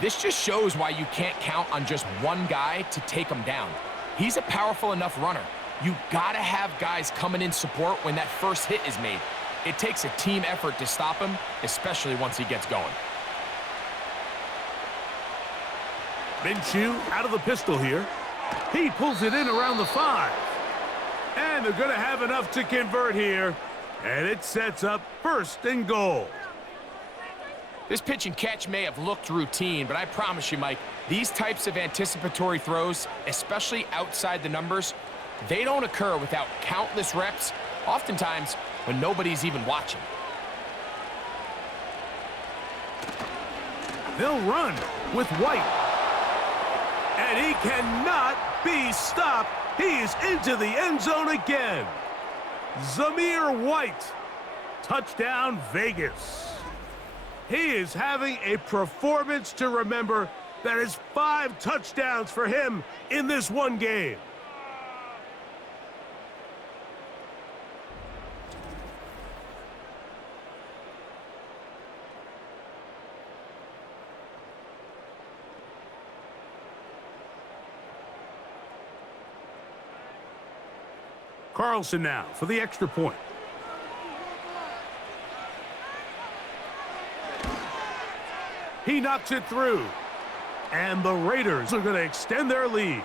This just shows why you can't count on just one guy to take him down. He's a powerful enough runner. You gotta have guys coming in support when that first hit is made. It takes a team effort to stop him, especially once he gets going. Minshew out of the pistol here. He pulls it in around the 5. And they're gonna have enough to convert here. And it sets up 1st and goal. This pitch and catch may have looked routine, but I promise you, Mike, these types of anticipatory throws, especially outside the numbers, they don't occur without countless reps, oftentimes when nobody's even watching. They'll run with White. And he cannot be stopped. He is into the end zone again. Zamir White. Touchdown, Vegas. He is having a performance to remember. That is 5 touchdowns for him in this one game. Carlson now for the extra point. He knocks it through. And the Raiders are going to extend their lead.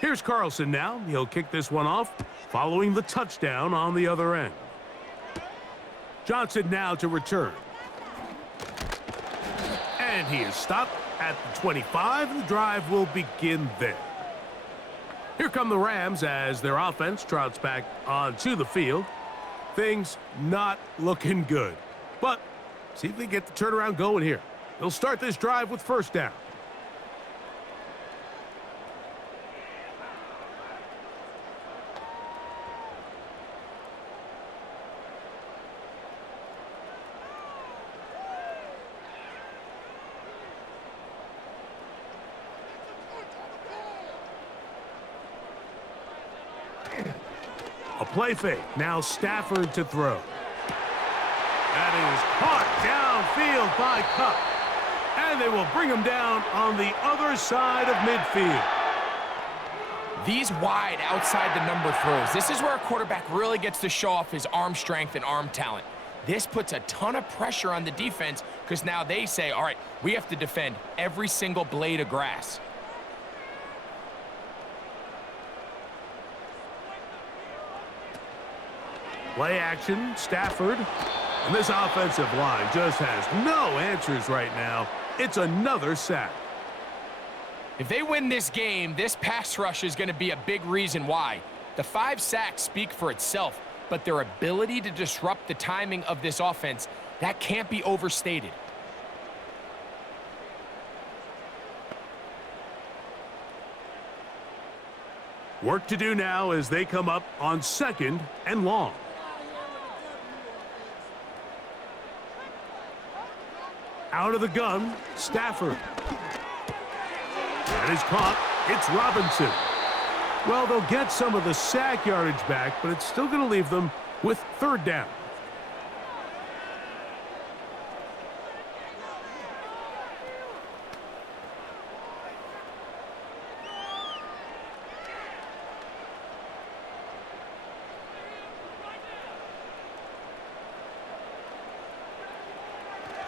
Here's Carlson now. He'll kick this one off, following the touchdown on the other end. Johnson now to return. And he is stopped at the 25. The drive will begin there. Here come the Rams as their offense trots back onto the field. Things not looking good. But see if they get the turnaround going here. They'll start this drive with first down. A play fake. Now Stafford to throw. That is caught downfield by Cup. And they will bring him down on the other side of midfield. These wide outside the number throws. This is where a quarterback really gets to show off his arm strength and arm talent. This puts a ton of pressure on the defense because now they say, all right, we have to defend every single blade of grass. Play action, Stafford. And this offensive line just has no answers right now. It's another sack. If they win this game, this pass rush is going to be a big reason why. The 5 sacks speak for itself, but their ability to disrupt the timing of this offense, that can't be overstated. Work to do now as they come up on 2nd and long. Out of the gun, Stafford. That is caught. It's Robinson. Well, they'll get some of the sack yardage back, but it's still going to leave them with 3rd down.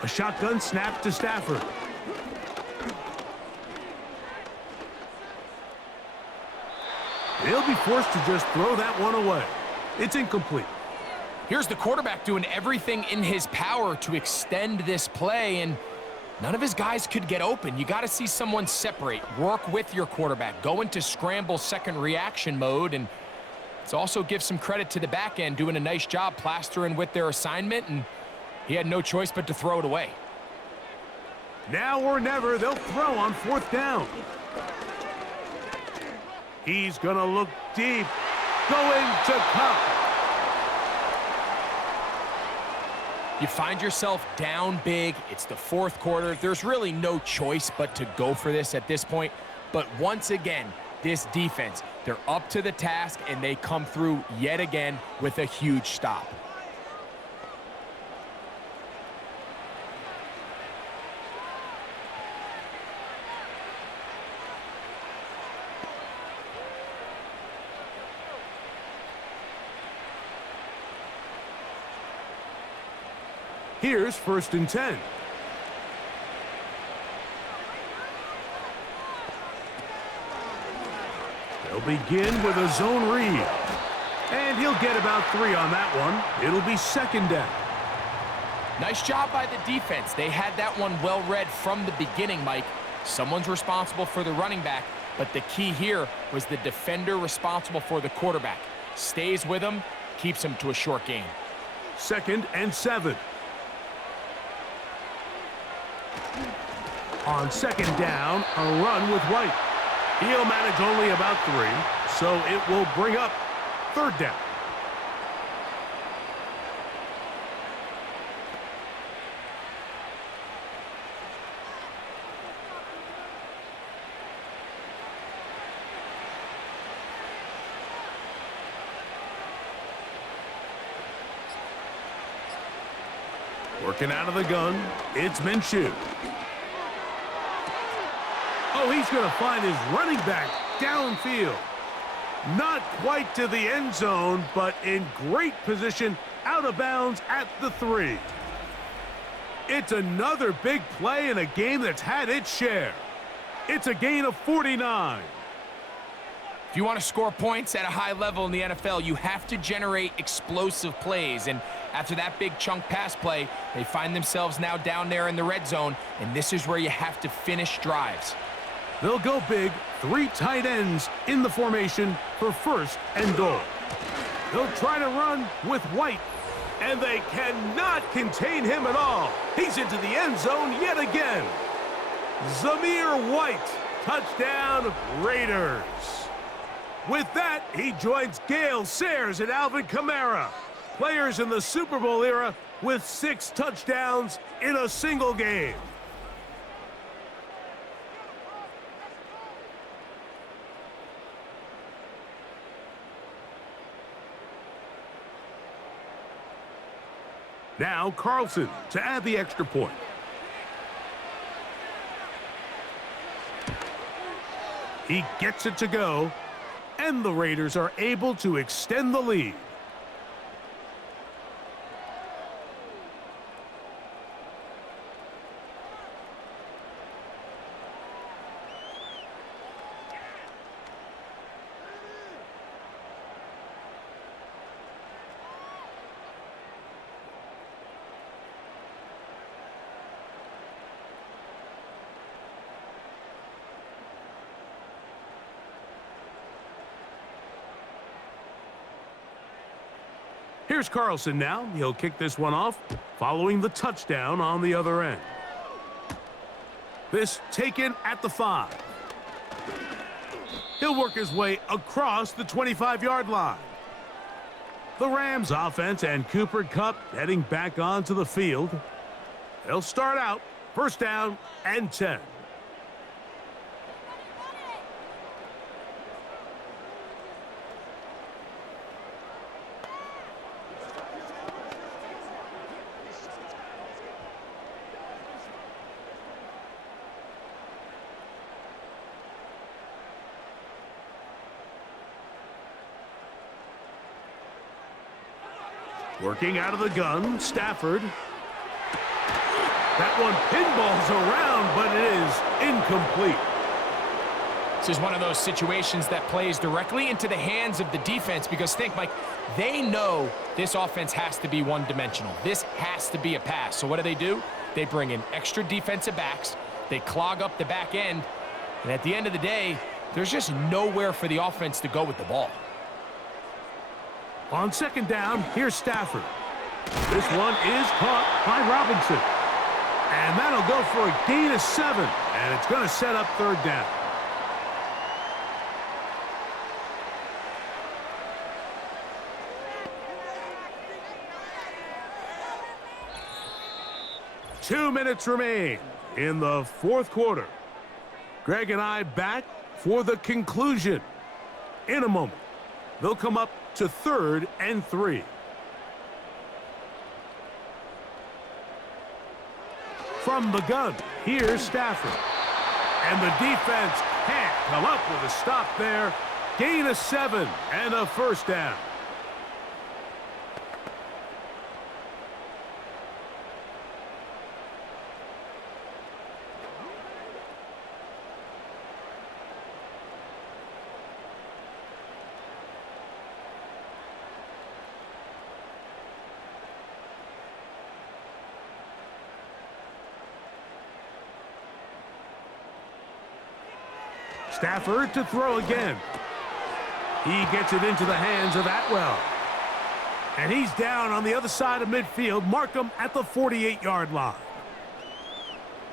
A shotgun snap to Stafford. They'll be forced to just throw that one away. It's incomplete. Here's the quarterback doing everything in his power to extend this play, and none of his guys could get open. You got to see someone separate, work with your quarterback, go into scramble second reaction mode, and it's also give some credit to the back end doing a nice job plastering with their assignment, and he had no choice but to throw it away. Now or never, they'll throw on 4th down. He's going to look deep. Going to Cup. You find yourself down big. It's the 4th quarter. There's really no choice but to go for this at this point. But once again, this defense, they're up to the task, and they come through yet again with a huge stop. Here's 1st and 10. They'll begin with a zone read. And he'll get about 3 on that one. It'll be 2nd down. Nice job by the defense. They had that one well read from the beginning, Mike. Someone's responsible for the running back, but the key here was the defender responsible for the quarterback. Stays with him, keeps him to a short gain. 2nd and 7. On 2nd down, a run with White. He'll manage only about 3, so it will bring up 3rd down. Working out of the gun, it's Minshew. Oh, he's going to find his running back downfield. Not quite to the end zone, but in great position out of bounds at the 3. It's another big play in a game that's had its share. It's a gain of 49. If you want to score points at a high level in the NFL, you have to generate explosive plays. And after that big chunk pass play, they find themselves now down there in the red zone, and this is where you have to finish drives. They'll go big, 3 tight ends in the formation for 1st and goal. They'll try to run with White, and they cannot contain him at all. He's into the end zone yet again. Zamir White, touchdown Raiders. With that, he joins Gale Sayers and Alvin Kamara, players in the Super Bowl era with 6 touchdowns in a single game. Now Carlson to add the extra point. He gets it to go, and the Raiders are able to extend the lead. Here's Carlson now. He'll kick this one off, following the touchdown on the other end. This taken at the 5. He'll work his way across the 25-yard line. The Rams offense and Cooper Kupp heading back onto the field. They'll start out 1st down and 10. Working out of the gun, Stafford. That one pinballs around, but it is incomplete. This is one of those situations that plays directly into the hands of the defense because think, Mike, they know this offense has to be one-dimensional. This has to be a pass. So what do? They bring in extra defensive backs. They clog up the back end. And at the end of the day, there's just nowhere for the offense to go with the ball. On 2nd down, here's Stafford. This one is caught by Robinson. And that'll go for a gain of 7. And it's going to set up 3rd down. Two minutes remain in the 4th quarter. Greg and I back for the conclusion. In a moment, they'll come up to 3rd and 3. From the gun, here's Stafford. And the defense can't come up with a stop there. Gain of 7 and a 1st down. Stafford to throw again. He gets it into the hands of Atwell. And he's down on the other side of midfield. Mark him at the 48-yard line.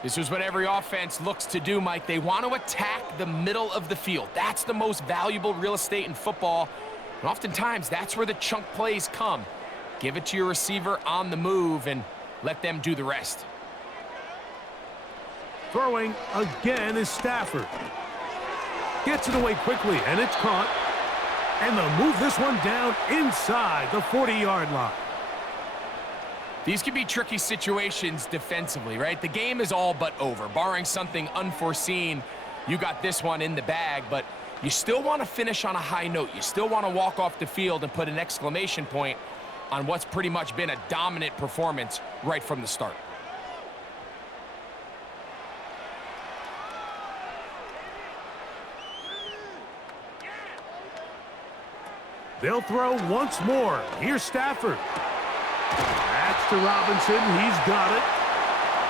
This is what every offense looks to do, Mike. They want to attack the middle of the field. That's the most valuable real estate in football. And oftentimes, that's where the chunk plays come. Give it to your receiver on the move and let them do the rest. Throwing again is Stafford. Gets it away quickly, and it's caught. And they'll move this one down inside the 40-yard line. These can be tricky situations defensively, right? The game is all but over. Barring something unforeseen, you got this one in the bag, but you still want to finish on a high note. You still want to walk off the field and put an exclamation point on what's pretty much been a dominant performance right from the start. They'll throw once more. Here's Stafford. That's to Robinson. He's got it.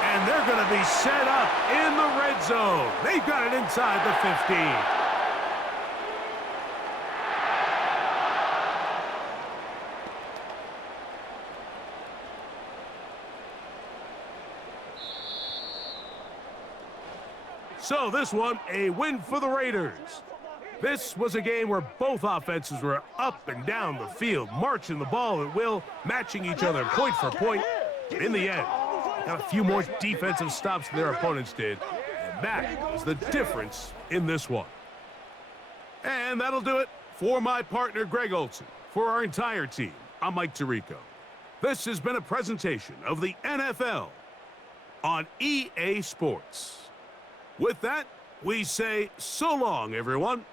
And they're going to be set up in the red zone. They've got it inside the 15. So this one, a win for the Raiders. This was a game where both offenses were up and down the field, marching the ball at will, matching each other point for point. But in the end, got a few more defensive stops than their opponents did. And that was the difference in this one. And that'll do it for my partner, Greg Olsen. For our entire team, I'm Mike Tirico. This has been a presentation of the NFL on EA Sports. With that, we say so long, everyone.